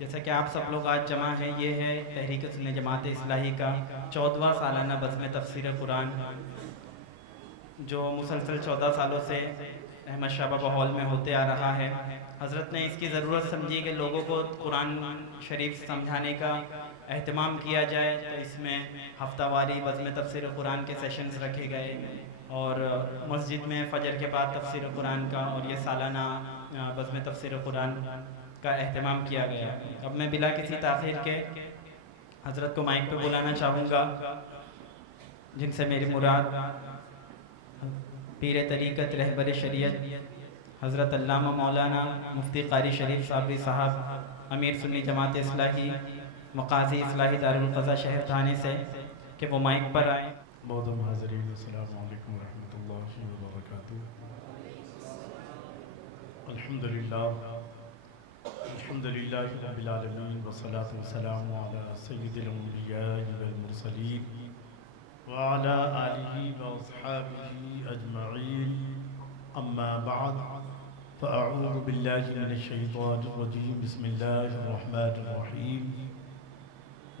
جیسا کہ آپ سب لوگ آج جمع ہیں، یہ ہے تحریک سنت جماعت اصلاحی کا 14واں سالانہ بزم تفسیر قرآن، جو مسلسل 14 سالوں سے احمد شاہ بابا ہال میں ہوتے آ رہا ہے۔ حضرت نے اس کی ضرورت سمجھی کہ لوگوں کو قرآن شریف سمجھانے کا اہتمام کیا جائے، تو اس میں ہفتہ واری بزم تفسیر قرآن کے سیشنز رکھے گئے، اور مسجد میں فجر کے بعد تفسیر قرآن کا اور یہ سالانہ بزم تفسیر قرآن کا اہتمام کیا گیا۔ اب میں بلا کسی تاخیر کے حضرت کو مائک پہ بلانا چاہوں گا، جن سے میری مراد پیر طریقت رہبر شریعت حضرت علامہ مولانا مفتی قاری شریف صابری صاحب، امیر سنی جماعت اصلاحی مقاضی اصلاحی دارالقضا شہر تھانے سے، کہ وہ مائک پر آئیں۔ محترم حاضرین، السلام علیکم ورحمۃ اللہ وبرکاتہ۔ الحمدللہ رب العالمین، والصلاة والسلام علی سید الانبیاء والمرسلین وعلی آلہ واصحابہ اجمعین، اما بعد فاعوذ باللہ من الشیطان الرجیم، بسم اللہ الرحمن الرحیم۔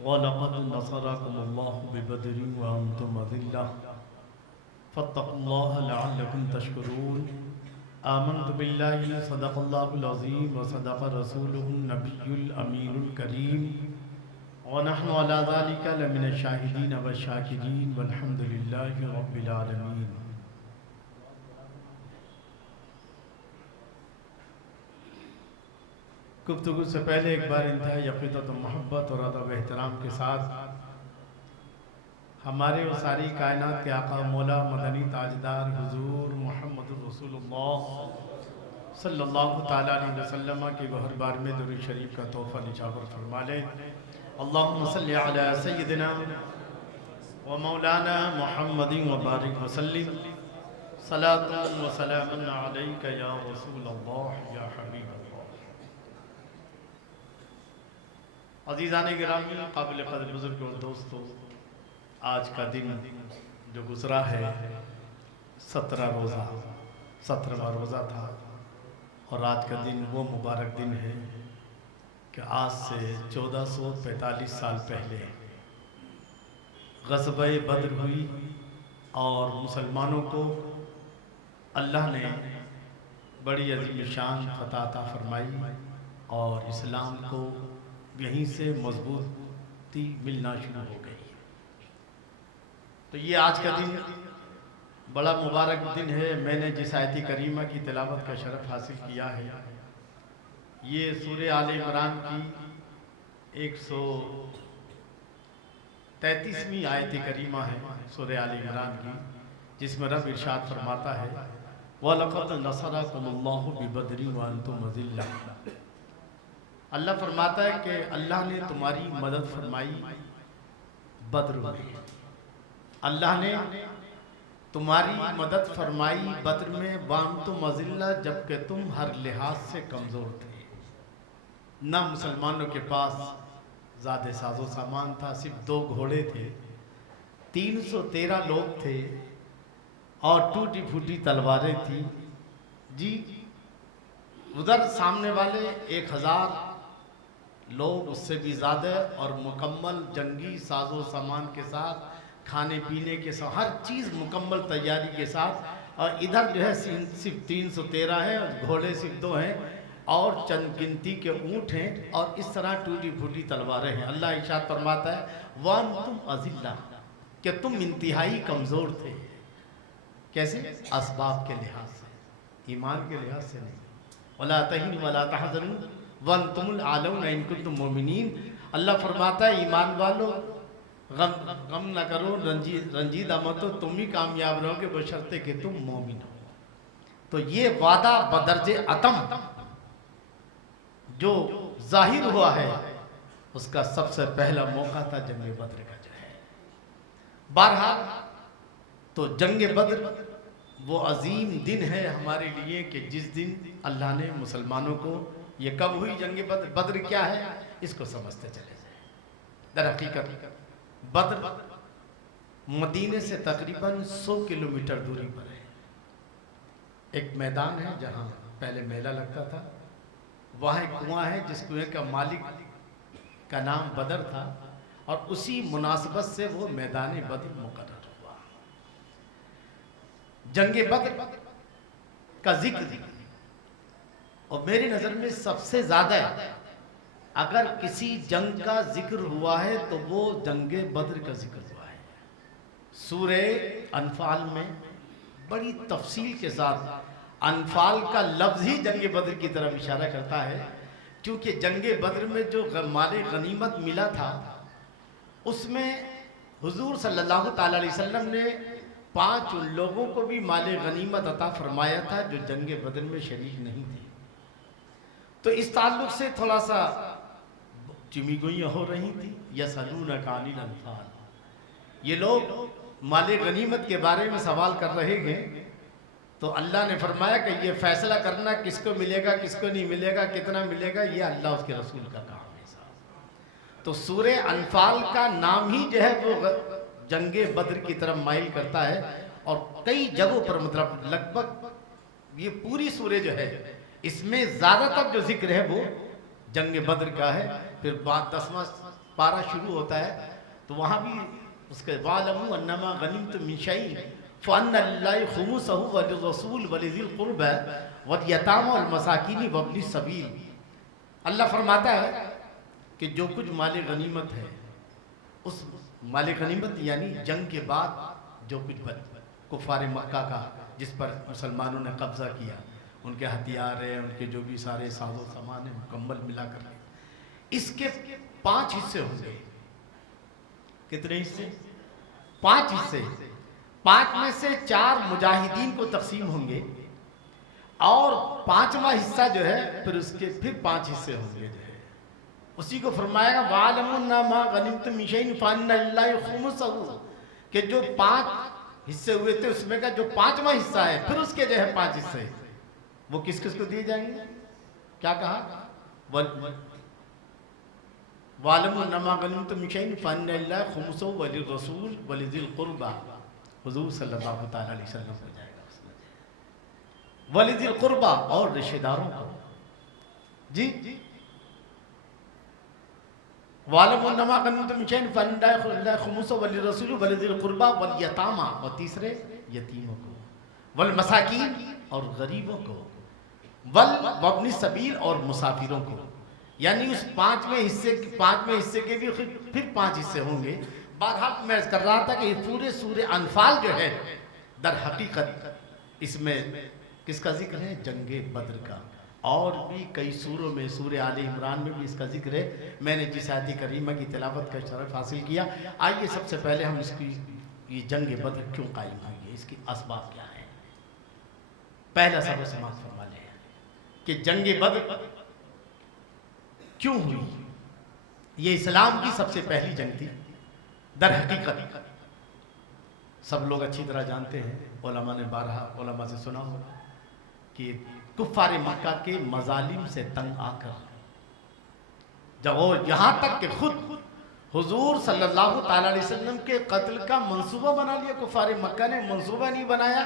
وَلَقَدْ نَصَرَكُمُ اللَّهُ بِبَدْرٍ وَأَنْتُمْ أَذِلَّةٌ فَاتَّقُوا اللَّهَ لَعَلَّكُمْ تَشْكُرُونَ۔ آمنت باللہ، صدق اللہ العظیم وصدق رسولہ النبی الامین الکریم، ونحن علی ذلک لمن الشاہدین والشاکرین، والحمد للہ رب العالمین۔ گفتگو سے پہلے ایک بار انتہائی عقیدت و محبت اور ادب و احترام کے ساتھ ہمارے و ساری کائنات کے آقا مولا مدنی تاجدار حضور محمد رسول اللہ صلی اللہ تعالیٰ علیہ وسلم کے گوہر بار میں درود شریف کا تحفہ نچھاور فرما لیں۔ اللہم صلی علی سیدنا و مولانا محمد و بارک وسلم، صلاۃ و سلام علیک یا رسول اللہ یا حبیب اللہ۔ عزیزان گرامی، قابل قدر بزرگ اور دوستو، آج کا دن جو گزرا ہے 17واں روزہ تھا، اور آج کا دن وہ مبارک دن ہے کہ آج سے 1445 سال پہلے غزوہ بدر ہوئی، اور مسلمانوں کو اللہ نے بڑی عظیم شان فتح عطا فرمائی، اور اسلام کو یہیں سے مضبوطی ملنا شروع ہو گئی۔ تو یہ آج کا دن بڑا مبارک دن ہے۔ میں نے جس آیت کریمہ کی تلاوت کا شرف حاصل کیا ہے، یہ سورہ آل عمران کی 133ویں آیت کریمہ ہے، سورہ آل عمران کی، جس میں رب ارشاد فرماتا ہے وَلَقَدْ نَصَرَكُمُ اللَّهُ بِبَدْرٍ وَأَنْتُمْ أَذِلَّةٌ۔ اللہ فرماتا ہے کہ اللہ نے تمہاری مدد فرمائی بدر میں، اللہ نے تمہاری مدد فرمائی بدر میں، وَأَنْتُمْ أَذِلَّةٌ، جبکہ تم ہر لحاظ سے کمزور تھے۔ نہ مسلمانوں کے پاس زیادہ ساز و سامان تھا، صرف 2 گھوڑے تھے، 313 لوگ تھے، اور ٹوٹی پھوٹی تلواریں تھیں۔ جی ادھر سامنے والے 1000 لوگ، اس سے بھی زیادہ، اور مکمل جنگی ساز و سامان کے ساتھ، کھانے پینے کے ساتھ، ہر چیز مکمل تیاری کے ساتھ، اور ادھر جو ہے صرف 313 ہیں، اور گھوڑے صرف 2 ہیں، اور چند گنتی کے اونٹ ہیں، اور اس طرح ٹوٹی پھوٹی تلواریں ہیں۔ اللہ ارشاد فرماتا ہے وَأَنْتُمْ أَذِلَّةٌ، کہ تم انتہائی کمزور تھے۔ کیسے؟ اسباب کے لحاظ سے، ایمان کے لحاظ سے نہیں۔ وَلَا تَهِنُوا وَلَا تَحْزَنُوا وَأَنْتُمُ الْأَعْلَوْنَ إِن كُنتُم مُؤْمِنِينَ۔ اللہ فرماتا ہے ایمان والو، غم نہ کرو، رنجیدہ مت ہو، تم ہی کامیاب رہو گے بشرطے کہ تم مومن ہو۔ تو یہ وعدہ بدرج عتم جو ظاہر ہوا ہے، اس کا سب سے پہلا موقع تھا جنگ بدر کا جو ہے۔ بہرحال تو جنگ بدر وہ عظیم دن ہے ہمارے لیے کہ جس دن اللہ نے مسلمانوں کو، یہ کب ہوئی جنگ بدر؟ بدر کیا ہے اس کو سمجھتے چلے جائیں۔ در حقیقت بدر مدینے سے تقریباً 100 کلومیٹر دوری پر ہے۔ ایک میدان ہے جہاں پہلے میلہ لگتا تھا، وہاں ایک کنواں ہے جس کنویں کا مالک کا نام بدر تھا، اور اسی مناسبت سے وہ میدان بدر مقرر ہوا۔ جنگ بدر کا ذکر، اور میری نظر میں سب سے زیادہ اگر کسی جنگ کا ذکر ہوا ہے تو وہ جنگ بدر کا ذکر ہوا ہے۔ سورہ انفال میں بڑی تفصیل کے ساتھ، انفال کا لفظ ہی جنگ بدر کی طرف اشارہ کرتا ہے، کیونکہ جنگ بدر میں جو مال غنیمت ملا تھا اس میں حضور صلی اللہ تعالی علیہ وسلم نے 5 لوگوں کو بھی مال غنیمت عطا فرمایا تھا جو جنگ بدر میں شریک نہیں تھے۔ تو اس تعلق سے تھوڑا سا چمی گوئیاں ہو رہی تھی، یسألونک عن الانفال، یہ لوگ مال غنیمت کے بارے میں سوال کر رہے ہیں، تو اللہ نے فرمایا کہ یہ فیصلہ کرنا کس کو ملے گا کس کو نہیں ملے گا، کتنا ملے گا، یہ اللہ اس کے رسول کا کام ہے صاحب۔ تو سورہ انفال کا نام ہی جو ہے وہ جنگ بدر کی طرف مائل کرتا ہے، اور کئی جگہوں پر مطلب لگ بھگ یہ پوری سورہ جو ہے اس میں زیادہ تر جو ذکر ہے وہ جنگ بدر کا ہے۔ پھر 10واں پارہ شروع ہوتا ہے تو وہاں بھی اس کے وَاعْلَمُوا أَنَّمَا غَنِمْتُم مِّن شَيْءٍ فَأَنَّ لِلَّهِ خُمُسَهُ وَلِلرَّسُولِ وَلِذِي الْقُرْبَىٰ وَالْيَتَامَىٰ وَالْمَسَاكِينِ وَابْنِ السَّبِيلِ۔ اللہ فرماتا ہے کہ جو کچھ مال غنیمت ہے، اس مال غنیمت یعنی جنگ کے بعد جو کچھ کفار مکہ کا جس پر مسلمانوں نے قبضہ کیا، ان کے ہتھیار ہیں، ان کے جو بھی سارے ساز و سامان ہیں، مکمل ملا کر اس کے 5 حصے ہوں گے۔ کتنے حصے؟ 5 حصے۔ 5 میں سے 4 مجاہدین کو تقسیم ہوں گے، اور 5واں حصہ جو ہے پھر اس کے پھر 5 حصے ہوں گے جو ہے اسی کو فرمائے گا وَاعْلَمُوا أَنَّمَا غَنِمْتُم مِّن شَيْءٍ فَأَنَّ لِلَّهِ خُمُسَهُ، کہ جو 5 حصے ہوئے تھے اس میں کا جو 5واں حصہ ہے پھر اس کے جو ہے 5 حصے وہ کس کس کو دیے جائیں گے؟ کیا کہا؟ وَاعْلَمُوا أَنَّمَا غَنِمْتُم مِّن شَيْءٍ فَأَنَّ لِلَّهِ خُمُسَهُ وَلِلرَّسُولِ وَلِذِي الْقُرْبَىٰ، حضور صلی اللہ تعالیٰ علیہ وسلم ہو جائے گا اس میں، وَلِذِي الْقُرْبَىٰ اور رشتہ داروں کو۔ جی وَاعْلَمُوا أَنَّمَا غَنِمْتُم مِّن شَيْءٍ فَأَنَّ لِلَّهِ خُمُسَهُ وَلِلرَّسُولِ وَلِذِي الْقُرْبَىٰ وَالْيَتَامَىٰ، اور تیسرے یتیموں کو، وَالْمَسَاکِینِ اور غریبوں کو، وَابْنِ السَّبِیلِ اور مسافروں کو۔ یعنی اس 5ویں حصے کے بھی پھر 5 حصے ہوں گے۔ بہرحال میں کر رہا تھا کہ یہ پورے سورہ انفال جو ہے در حقیقت اس میں کس کا ذکر ہے؟ جنگ بدر کا۔ اور بھی کئی سوروں میں، سورہ آل عمران میں بھی اس کا ذکر ہے۔ میں نے جس آیت کریمہ کی تلاوت کا شرف حاصل کیا، آئیے سب سے پہلے ہم اس کی یہ جنگ بدر کیوں قائم ہوئی ہے، اس کی اسباب کیا ہیں، پہلا سبق سماعت فرما لیں کہ جنگ بدر کیوں ہوئی۔ یہ اسلام کی سب سے پہلی جنگ تھی۔ در حقیقت سب لوگ اچھی طرح جانتے ہیں، علماء نے بارہا علماء سے سنا ہوگا کہ کفار مکہ کے مظالم سے تنگ آ کر جب وہ یہاں تک کہ خود حضور صلی اللہ تعالیٰ علیہ وسلم کے قتل کا منصوبہ بنا لیا، کفار مکہ نے منصوبہ نہیں بنایا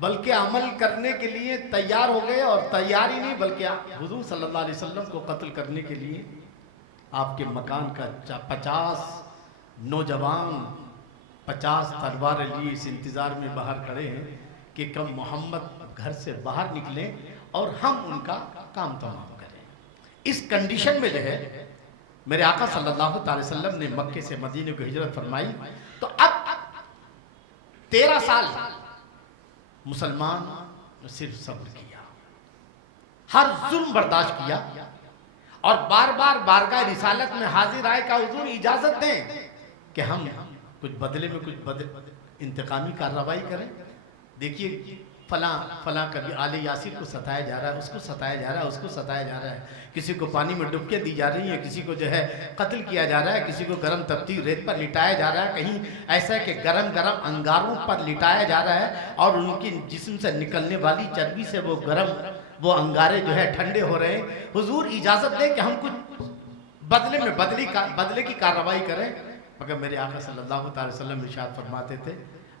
بلکہ عمل کرنے کے لیے تیار ہو گئے، اور تیار ہی نہیں بلکہ حضور صلی اللہ علیہ وسلم کو قتل کرنے کے لیے آپ کے مکان کا 50 نوجوان 50 تلواریں لیے اس انتظار میں باہر کھڑے ہیں کہ کب محمد گھر سے باہر نکلیں اور ہم ان کا کام تمام کریں۔ اس کنڈیشن میں جو ہے میرے آقا صلی اللہ تعالی وسلم نے مکے سے مدینے کو ہجرت فرمائی، تو اب 13 سال مسلمان نے صرف صبر کیا، ہر ظلم برداشت کیا، اور بار بار بارگاہ رسالت میں حاضر آئے کہ حضور اجازت دیں کہ ہم کچھ بدلے میں کچھ انتقامی کارروائی کریں۔ دیکھیے فلاں کبھی آل یاسر کو ستایا جا رہا ہے، اس کو ستایا جا رہا ہے، اس کو ستایا جا رہا ہے، کسی کو پانی میں ڈبکیاں دی جا رہی ہیں، کسی کو جو ہے قتل کیا جا رہا ہے، کسی کو گرم تپتی ریت پر لٹایا جا رہا ہے، کہیں ایسا ہے کہ گرم گرم انگاروں پر لٹایا جا رہا ہے، اور ان کی جسم سے نکلنے والی چربی سے وہ انگارے جو ہے ٹھنڈے ہو رہے ہیں۔ حضور اجازت دیں کہ ہم کچھ بدلے میں بدلے کی کارروائی کریں، مگر میرے آقا صلی اللہ تعالی وسلم ارشاد فرماتے تھے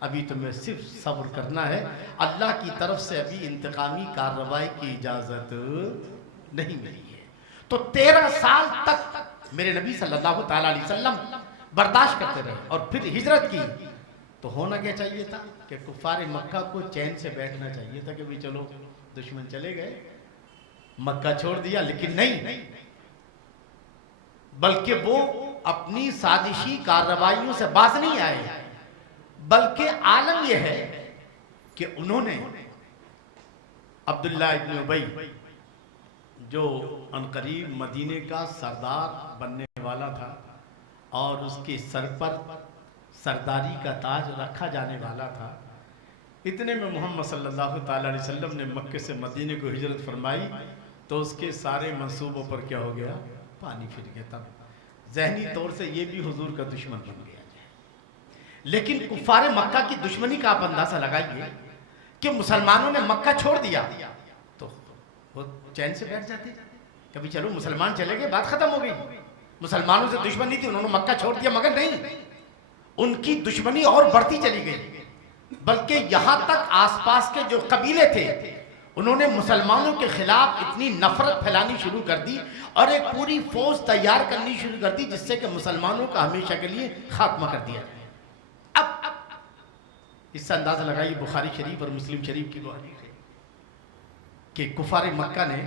ابھی تمہیں صرف صبر کرنا ہے، اللہ کی طرف سے ابھی انتقامی کارروائی کی اجازت نہیں ملی ہے۔ تو 13 سال تک میرے نبی صلی اللہ تعالیٰ علیہ وسلم برداشت کرتے رہے اور پھر ہجرت کی. تو ہونا کیا چاہیے تھا کہ کفار مکہ کو چین سے بیٹھنا چاہیے تھا کہ بھی چلو دشمن چلے گئے, مکہ چھوڑ دیا. لیکن نہیں, بلکہ وہ اپنی سازشی کارروائیوں سے باز نہیں آئے, بلکہ عالم یہ ہے کہ انہوں نے عبداللہ ابن ابی جو عنقریب مدینے کا سردار بننے والا تھا اور اس کے سر پر سرداری کا تاج رکھا جانے والا تھا, اتنے میں محمد صلی اللہ تعالیٰ علیہ وسلم نے مکے سے مدینے کو ہجرت فرمائی تو اس کے سارے منصوبوں پر کیا ہو گیا, پانی پھر گیا. تب ذہنی طور سے یہ بھی حضور کا دشمن بن گیا. لیکن کفار مکہ کی دشمنی کا آپ اندازہ لگائیے کہ مسلمانوں نے مکہ چھوڑ دیا تو وہ چین سے بیٹھ جاتے, کبھی چلو مسلمان چلے گئے, بات ختم ہو گئی. مسلمانوں سے دشمنی تھی, انہوں نے مکہ چھوڑ دیا, مگر نہیں, ان کی دشمنی اور بڑھتی چلی گئی. بلکہ یہاں تک آس پاس کے جو قبیلے تھے انہوں نے مسلمانوں کے خلاف اتنی نفرت پھیلانی شروع کر دی اور ایک پوری فوج تیار کرنی شروع کر دی جس سے کہ مسلمانوں کا ہمیشہ کے لیے خاتمہ کر دیا. اب اس سے اندازہ لگائیے بخاری شریف اور مسلم شریف کی گواہی ہے کہ کفار مکہ نے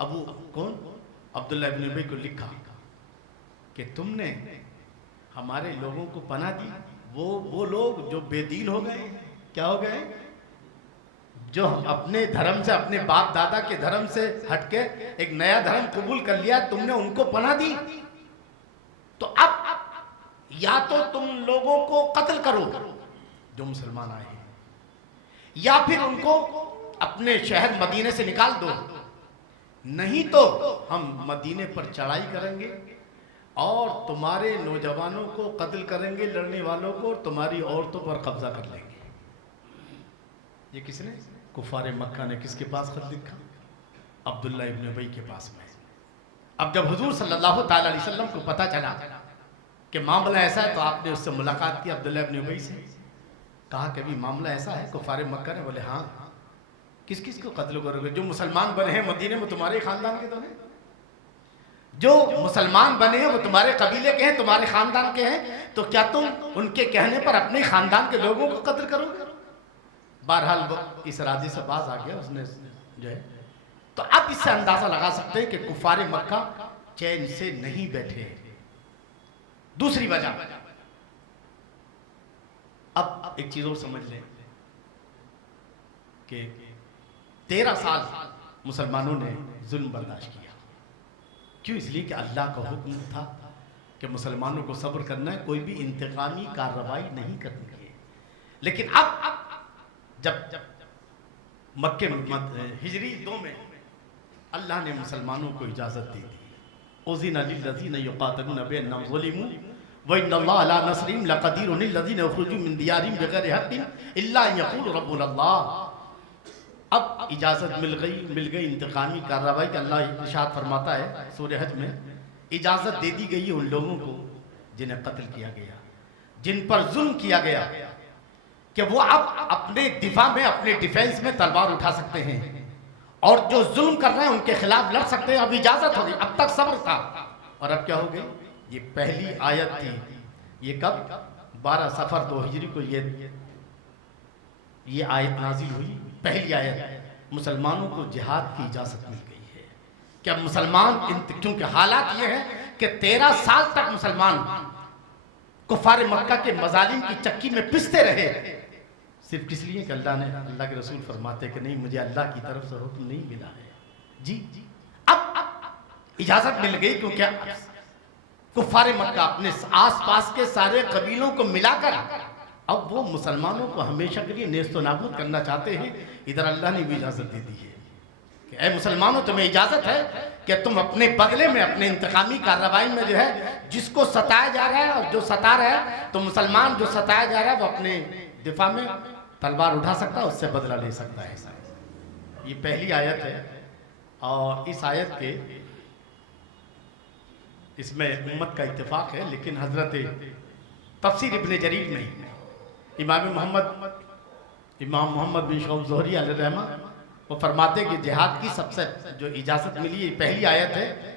عبداللہ ابن ابی کو لکھا کہ تم نے ہمارے لوگوں کو پناہ دی. وہ لوگ جو بے دین ہو گئے, کیا ہو گئے, جو اپنے دھرم سے, اپنے باپ دادا کے دھرم سے ہٹ کے ایک نیا دھرم قبول کر لیا, تم نے ان کو پناہ دی. تو اب یا تو تم لوگوں کو قتل کرو جو مسلمان آئے ہیں, یا پھر ان کو اپنے شہر مدینے سے نکال دو, نہیں تو ہم مدینے پر چڑھائی کریں گے اور تمہارے نوجوانوں کو قتل کریں گے, لڑنے والوں کو, اور تمہاری عورتوں پر قبضہ کر لیں گے. یہ کس نے, کفار مکہ نے کس کے پاس خط لکھا, عبداللہ ابن ابی کے پاس میں. اب جب حضور صلی اللہ تعالیٰ علیہ وسلم کو پتہ چلا کہ معاملہ ایسا ہے تو آپ نے اس سے ملاقات کی عبداللہ ابن ابی سے, کہا کہ بھی معاملہ ایسا ہے. کفار مکہ نے بولے ہاں, کس کس کو قتل کرو گے, جو مسلمان بنے ہیں مدینے میں تمہارے خاندان کے تو ہیں, جو مسلمان بنے ہیں وہ تمہارے قبیلے کے ہیں, تمہارے خاندان کے ہیں, تو کیا تم ان کے کہنے پر اپنے خاندان کے لوگوں کو قتل کرو گے. بہرحال وہ اس ارادے سے باز آ گیا, اس نے جو ہے. تو اب اس سے اندازہ لگا سکتے ہیں کہ کفار مکہ چین سے نہیں بیٹھے. دوسری وجہ, اب ایک چیز اور سمجھ لیں کہ 13 سال مسلمانوں نے ظلم برداشت کیا. کیوں؟ اس لیے کہ اللہ کا حکم تھا کہ مسلمانوں کو صبر کرنا ہے, کوئی بھی انتقامی کارروائی نہیں کرنی ہے. لیکن اب جب مکے ہجری 2 میں اللہ نے مسلمانوں کو اجازت دی تھی, اذن للذین یقاتلون بانہم ظلموا وان اللہ علی نصرہم لقدیر الذین اخرجوا من دیارہم بغیر حق الا ان یقولوا ربنا اللہ. اب اجازت مل گئی انتقامی کارروائی کا. اللہ ارشاد فرماتا ہے سورہ حج میں, اجازت دے دی گئی ان لوگوں کو جنہیں قتل کیا گیا, جن پر ظلم کیا گیا, کہ وہ اب اپنے دفاع میں, اپنے ڈیفینس میں تلوار اٹھا سکتے ہیں, اور جو ظلم کر رہے ہیں ان کے خلاف لڑ سکتے ہیں. اب اجازت ہو گئی, اب تک صبر تھا, اور اب کیا ہو گئی, یہ پہلی آیت تھی. یہ کب, 12 صفر 2 ہجری کو یہ آیت نازل ہوئی. پہلی آیت, مسلمانوں کو جہاد کی اجازت مل گئی ہے. کہ اب مسلمان, کیونکہ حالات یہ ہے کہ 13 سال تک مسلمان کفار مکہ کے مظالم کی چکی میں پستے رہے, صرف کس لیے کہ اللہ کے رسول فرماتے کہ نہیں, مجھے اللہ کی طرف سے حکم نہیں ملا ہے. جی اب اجازت مل گئی, کیونکہ کفار مکہ اپنے آس پاس کے سارے قبیلوں کو ملا کر اب وہ مسلمانوں کو ہمیشہ کے لیے نیست و نابود کرنا چاہتے ہیں. ادھر اللہ نے بھی اجازت دے دی ہے کہ اے مسلمانوں, تمہیں اجازت ہے کہ تم اپنے بدلے میں, اپنے انتقامی کارروائی میں جو ہے جس کو ستایا جا رہا ہے اور جو ستا رہا ہے, تو مسلمان جو ستایا جا رہا ہے وہ اپنے دفاع میں تلوار اٹھا سکتا ہے, اس سے بدلہ لے سکتا ہے. یہ پہلی آیت ہے, اور اس آیت کے اس میں امت کا اتفاق ہے. لیکن حضرت تفسیر ابن جریر میں امام محمد بن شعیب زہری علیہ الرحمہ وہ فرماتے کہ جہاد کی سب سے جو اجازت ملی, یہ پہلی آیت ہے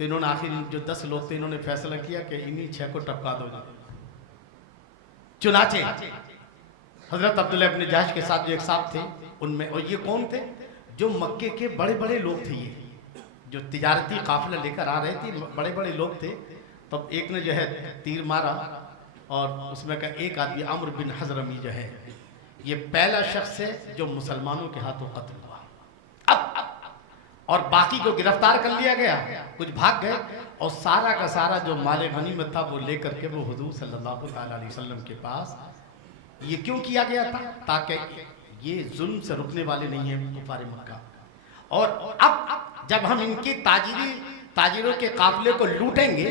تو انہوں نے آخر جو 10 لوگ تھے انہوں نے فیصلہ کیا کہ انہی 6 کو ٹپکا دو. چنانچہ حضرت عبداللہ ابن جہش کے ساتھ جو ایک صاحب تھے ان میں، اور یہ کون تھے؟ جو مکے کے بڑے بڑے لوگ تھے، یہ جو تجارتی قافلہ لے کر آ رہے تھے، بڑے بڑے لوگ تھے. تب ایک نے جو ہے تیر مارا اور اس میں کا ایک آدمی عمرو بن حضرمی جو ہے یہ پہلا شخص ہے جو مسلمانوں کے ہاتھوں قتل ہوا. اور باقی کو گرفتار کر لیا گیا، کچھ بھاگ گئے، اور سارا کا سارا جو مال غنیمت تھا وہ لے کر کے وہ حضور صلی اللہ تعالیٰ علیہ وسلم کے پاس. یہ کیوں کیا گیا تھا؟ تاکہ یہ ظلم سے رکنے والے نہیں ہیں کفار مکہ. اور اب جب ہم ان کے تاجروں کے قافلے کو لوٹیں گے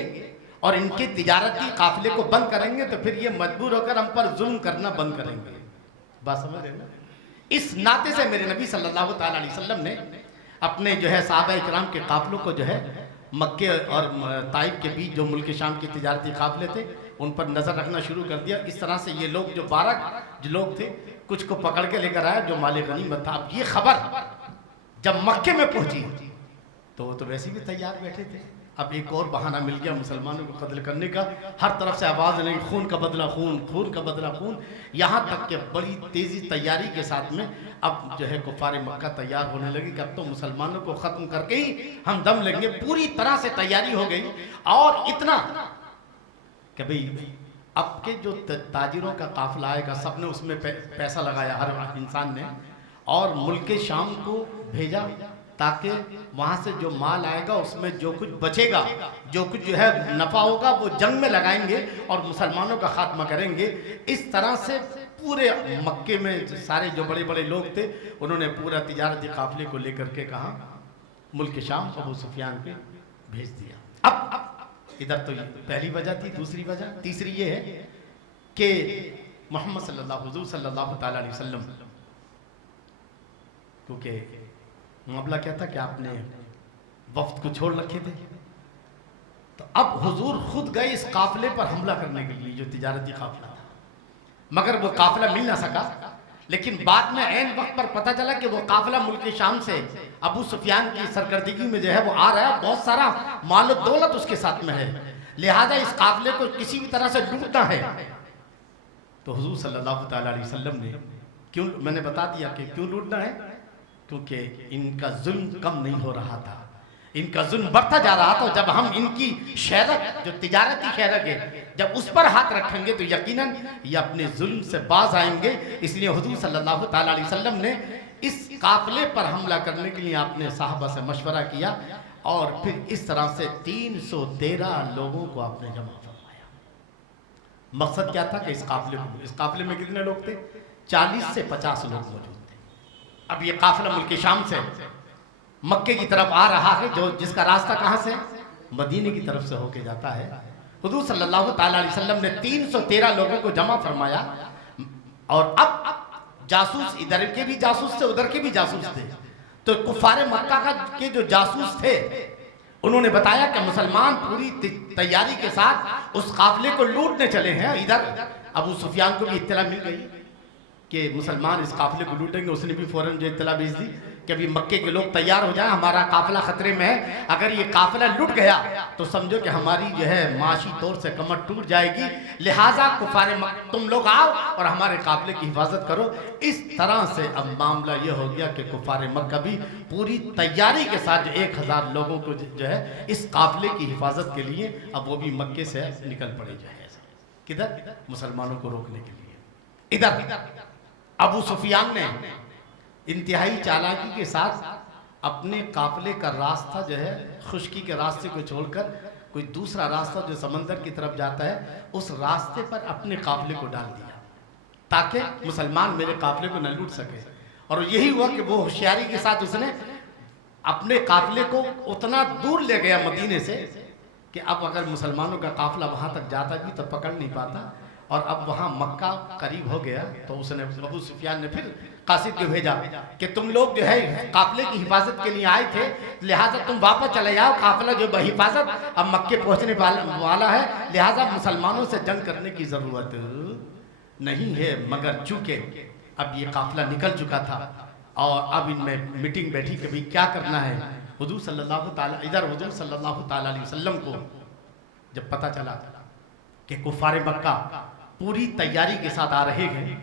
اور ان کے تجارتی قافلے کو بند کریں گے تو پھر یہ مجبور ہو کر ہم پر ظلم کرنا بند کریں گے. بات سمجھ رہے ہیں نا؟ اس ناطے سے میرے نبی صلی اللہ تعالیٰ علیہ وسلم نے اپنے جو ہے صحابہ اکرام کے قافلوں کو جو ہے مکے اور طائف کے بیچ جو ملک شام کے تجارتی قافلے تھے ان پر نظر رکھنا شروع کر دیا. اس طرح سے یہ لوگ جو 12 جو لوگ تھے کچھ کو پکڑ کے لے کر آیا جو مال غنیمت تھا. اب یہ خبر جب مکے میں پہنچی تو وہ تو ویسے بھی تیار بیٹھے تھے. اب ایک اور بہانہ مل گیا مسلمانوں کو قتل کرنے کا. ہر طرف سے آواز نہیں، خون کا بدلہ خون، خون کا بدلہ خون، یہاں تک کہ بڑی تیزی تیاری کے ساتھ میں اب جو ہے کفار مکہ تیار ہونے لگی کہ اب تو مسلمانوں کو ختم کر کے ہی ہم دم لیں گے. پوری طرح سے تیاری ہو گئی، اور اتنا کہ بھئی اب کے جو تاجروں کا قافلہ آئے گا سب نے اس میں پیسہ لگایا، ہر انسان نے، اور ملک شام کو بھیجا تاکہ وہاں سے جو مال آئے گا اس میں جو کچھ بچے گا، جو کچھ جو ہے نفع ہوگا وہ جنگ میں لگائیں گے اور مسلمانوں کا خاتمہ کریں گے. اس طرح سے پورے مکے میں سارے جو بڑے بڑے لوگ تھے انہوں نے پورا تجارتی قافلے کو لے کر کے کہا ملک شام ابو سفیان پہ بھیج دیا. اب ادھر تو پہلی وجہ تھی. دوسری وجہ، تیسری یہ ہے کہ محمد صلی اللہ حضور صلی اللہ تعالیٰ علیہ وسلم، کیونکہ معاملہ کیا تھا کہ آپ نے وفد کو چھوڑ رکھے تھے، تو اب حضور خود گئے اس قافلے پر حملہ کرنے کے لیے جو تجارتی قافلہ تھا، مگر وہ قافلہ مل نہ سکا. لیکن بعد میں عین وقت پر پتہ چلا کہ وہ قافلہ ملک شام سے ابو سفیان کی سرکردگی میں جو ہے وہ آ رہا ہے، بہت سارا مال و دولت اس کے ساتھ میں ہے، لہذا اس قافلے کو کسی بھی طرح سے لوٹنا ہے. تو حضور صلی اللہ تعالیٰ علیہ وسلم نے کیوں، میں نے بتا دیا کہ کیوں لوٹنا ہے، کیونکہ ان کا ظلم کم نہیں ہو رہا تھا، ان کا ظلم بڑھتا جا رہا تھا. جب ہم ان کی شہرت جو تجارتی شہرت ہے جب اس پر ہاتھ رکھیں گے تو یقیناً یہ اپنے ظلم سے باز آئیں گے. اس لیے حضور صلی اللہ تعالیٰ علیہ وسلم نے اس قافلے پر حملہ کرنے کے لیے آپ نے صحابہ سے مشورہ کیا اور پھر اس طرح سے 313 لوگوں کو آپ نے جمع فرمایا. مقصد کیا تھا کہ اس قافلے میں کتنے لوگ تھے؟ 40 سے 50 لوگ موجود تھے. اب یہ قافلہ ملک شام سے مکے کی طرف آ رہا ہے، جس کا راستہ کہاں سے؟ مدینے کی طرف سے ہو کے جاتا ہے. حضور صلی اللہ تعالیٰ علیہ وسلم نے 313 لوگوں کو جمع فرمایا، اور اب جاسوس ادھر کے بھی جاسوس تھے ادھر کے بھی جاسوس تھے. تو کفار مکہ کے جو جاسوس تھے انہوں نے بتایا کہ مسلمان پوری تیاری کے ساتھ اس قافلے کو لوٹنے چلے ہیں. ادھر ابو سفیان کو بھی اطلاع مل گئی کہ مسلمان اس قافلے کو لوٹیں گے. اس نے بھی فوراً جو اطلاع بھیج دی کہ ابھی مکے کے لوگ تیار ہو جائیں، ہمارا قافلہ خطرے میں ہے، اگر یہ قافلہ لٹ گیا تو سمجھو کہ ہماری جو ہے معاشی طور سے کمر ٹوٹ جائے گی، لہٰذا کفار مکہ تم لوگ آؤ اور ہمارے قافلے کی حفاظت کرو. اس طرح سے اب معاملہ یہ ہو گیا کہ کفار مکہ بھی پوری تیاری کے ساتھ 1000 لوگوں کو جو ہے اس قافلے کی حفاظت کے لیے اب وہ بھی مکے سے نکل پڑے جو ہے. کدھر؟ مسلمانوں کو روکنے کے لیے. ادھر ابو سفیان نے انتہائی چالاکی کے ساتھ اپنے قافلے کا راستہ جو ہے خشکی کے راستے کو چھوڑ کر کوئی دوسرا راستہ جو سمندر کی طرف جاتا ہے اس راستے پر اپنے قافلے کو ڈال دیا تاکہ مسلمان میرے قافلے کو نہ لوٹ سکے. اور یہی ہوا کہ وہ ہوشیاری کے ساتھ اس نے اپنے قافلے کو اتنا دور لے گیا مدینے سے کہ اب اگر مسلمانوں کا قافلہ وہاں تک جاتا بھی تو پکڑ نہیں پاتا. اور اب وہاں مکہ قریب ہو گیا تو اس نے ابو سفیان نے پھر قاصد کو بھیجا کہ تم لوگ جو ہے قافلے کی حفاظت کے لیے آئے تھے، لہٰذا تم واپس چلے جاؤ، قافلہ جو بحفاظت اب مکے پہنچنے والا ہے، لہٰذا مسلمانوں سے جنگ کرنے کی ضرورت نہیں ہے. مگر چونکہ اب یہ قافلہ نکل چکا تھا اور اب ان میں میٹنگ بیٹھی کہ بھئی کیا کرنا ہے. حضور صلی اللہ تعالی ادھر حضور صلی اللہ تعالی علیہ وسلم کو جب پتہ چلا کہ کفار مکہ پوری تیاری کے ساتھ آ رہے ہیں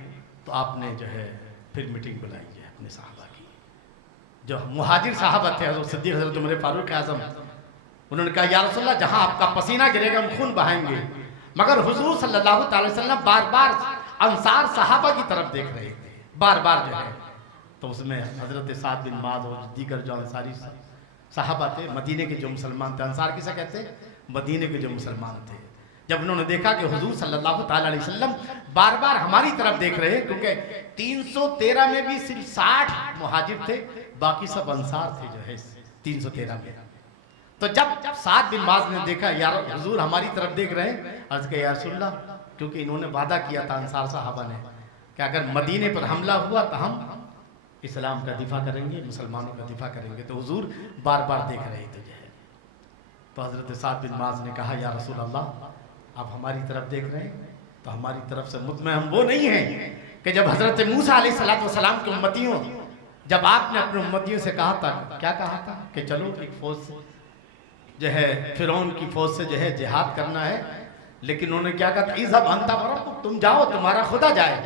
تو آپ نے جو ہے پھر میٹنگ بلائی ہے اپنے صحابہ کی. جو مہاجر صحابہ تھے حضرت صدیق حضرت عمر فاروق اعظم, انہوں نے کہا یا رسول اللہ جہاں آپ کا پسینہ گرے گا ہم خون بہائیں گے. مگر حضور صلی اللہ تعالی وسلم بار بار انصار صحابہ کی طرف دیکھ رہے تھے بار بار جو ہے. تو اس میں حضرت سعد بن معاذ اور دیگر جو انصاری صحابہ تھے مدینے کے جو مسلمان تھے, انصار کسے کہتے ہیں مدینے کے جو مسلمان تھے, جب انہوں نے دیکھا کہ حضور صلی اللہ تعالی علیہ وسلم بار بار ہماری طرف دیکھ رہے ہیں, کیونکہ 313 میں بھی صرف 60 مہاجر تھے, باقی سب انصار تھے جو ہے 313 میں. تو جب سعد بن معاذ نے دیکھا یا حضور ہماری طرف دیکھ رہے ہیں, عرض کہ یا رسول اللہ, کیونکہ انہوں نے وعدہ کیا تھا انصار صحابہ نے کہ اگر مدینے پر حملہ ہوا تو ہم اسلام کا دفاع کریں گے, مسلمانوں کا دفاع کریں گے, تو حضور بار بار دیکھ رہے تھے جو ہے. تو حضرت سعد بن معاذ نے کہا یا رسول اللہ آپ ہماری طرف دیکھ رہے ہیں تو ہماری طرف سے مطمئن ہم وہ نہیں ہیں کہ جب حضرت موسیٰ علیہ السلام کی امتیوں, جب آپ نے اپنے امتیوں سے کہا تھا, کیا کہا تھا کہ چلو ایک فوج سے جو ہے فرعون کی فوج سے جو ہے جہاد کرنا ہے, لیکن انہوں نے کیا کہا تھا اذهب انت وربک, تم جاؤ تمہارا خدا جائے,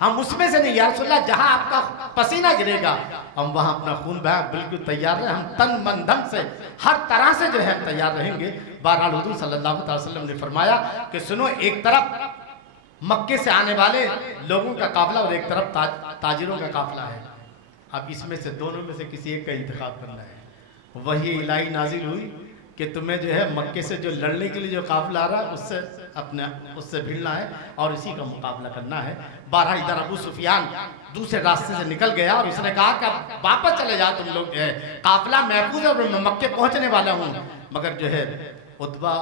ہم اس میں سے نہیں. یا رسول اللہ جہاں آپ کا پسینہ گرے گا ہم وہاں اپنا خون بہا بالکل تیار ہیں, ہم تن من دھن سے ہر طرح سے جو ہے تیار رہیں گے. بہرحال حضور صلی اللہ علیہ وسلم نے فرمایا کہ سنو, ایک طرف مکے سے آنے والے لوگوں کا قافلہ اور ایک طرف تاجروں کا قافلہ ہے, اب اس میں سے دونوں میں سے کسی ایک کا انتخاب کرنا ہے. وحی الہی نازل ہوئی کہ تمہیں جو ہے مکے سے جو لڑنے کے لیے جو قافلہ آ رہا ہے اس سے بھیڑنا ہے اور اسی کا مقابلہ کرنا ہے. بہرحال ادھر ابو سفیان دوسرے راستے سے نکل گیا اور اس نے کہا کہ واپس چلے جاؤ تم لوگ, قافلہ محفوظ ہے اور میں مکے پہنچنے والا ہوں. مگر جو ہے عتبہ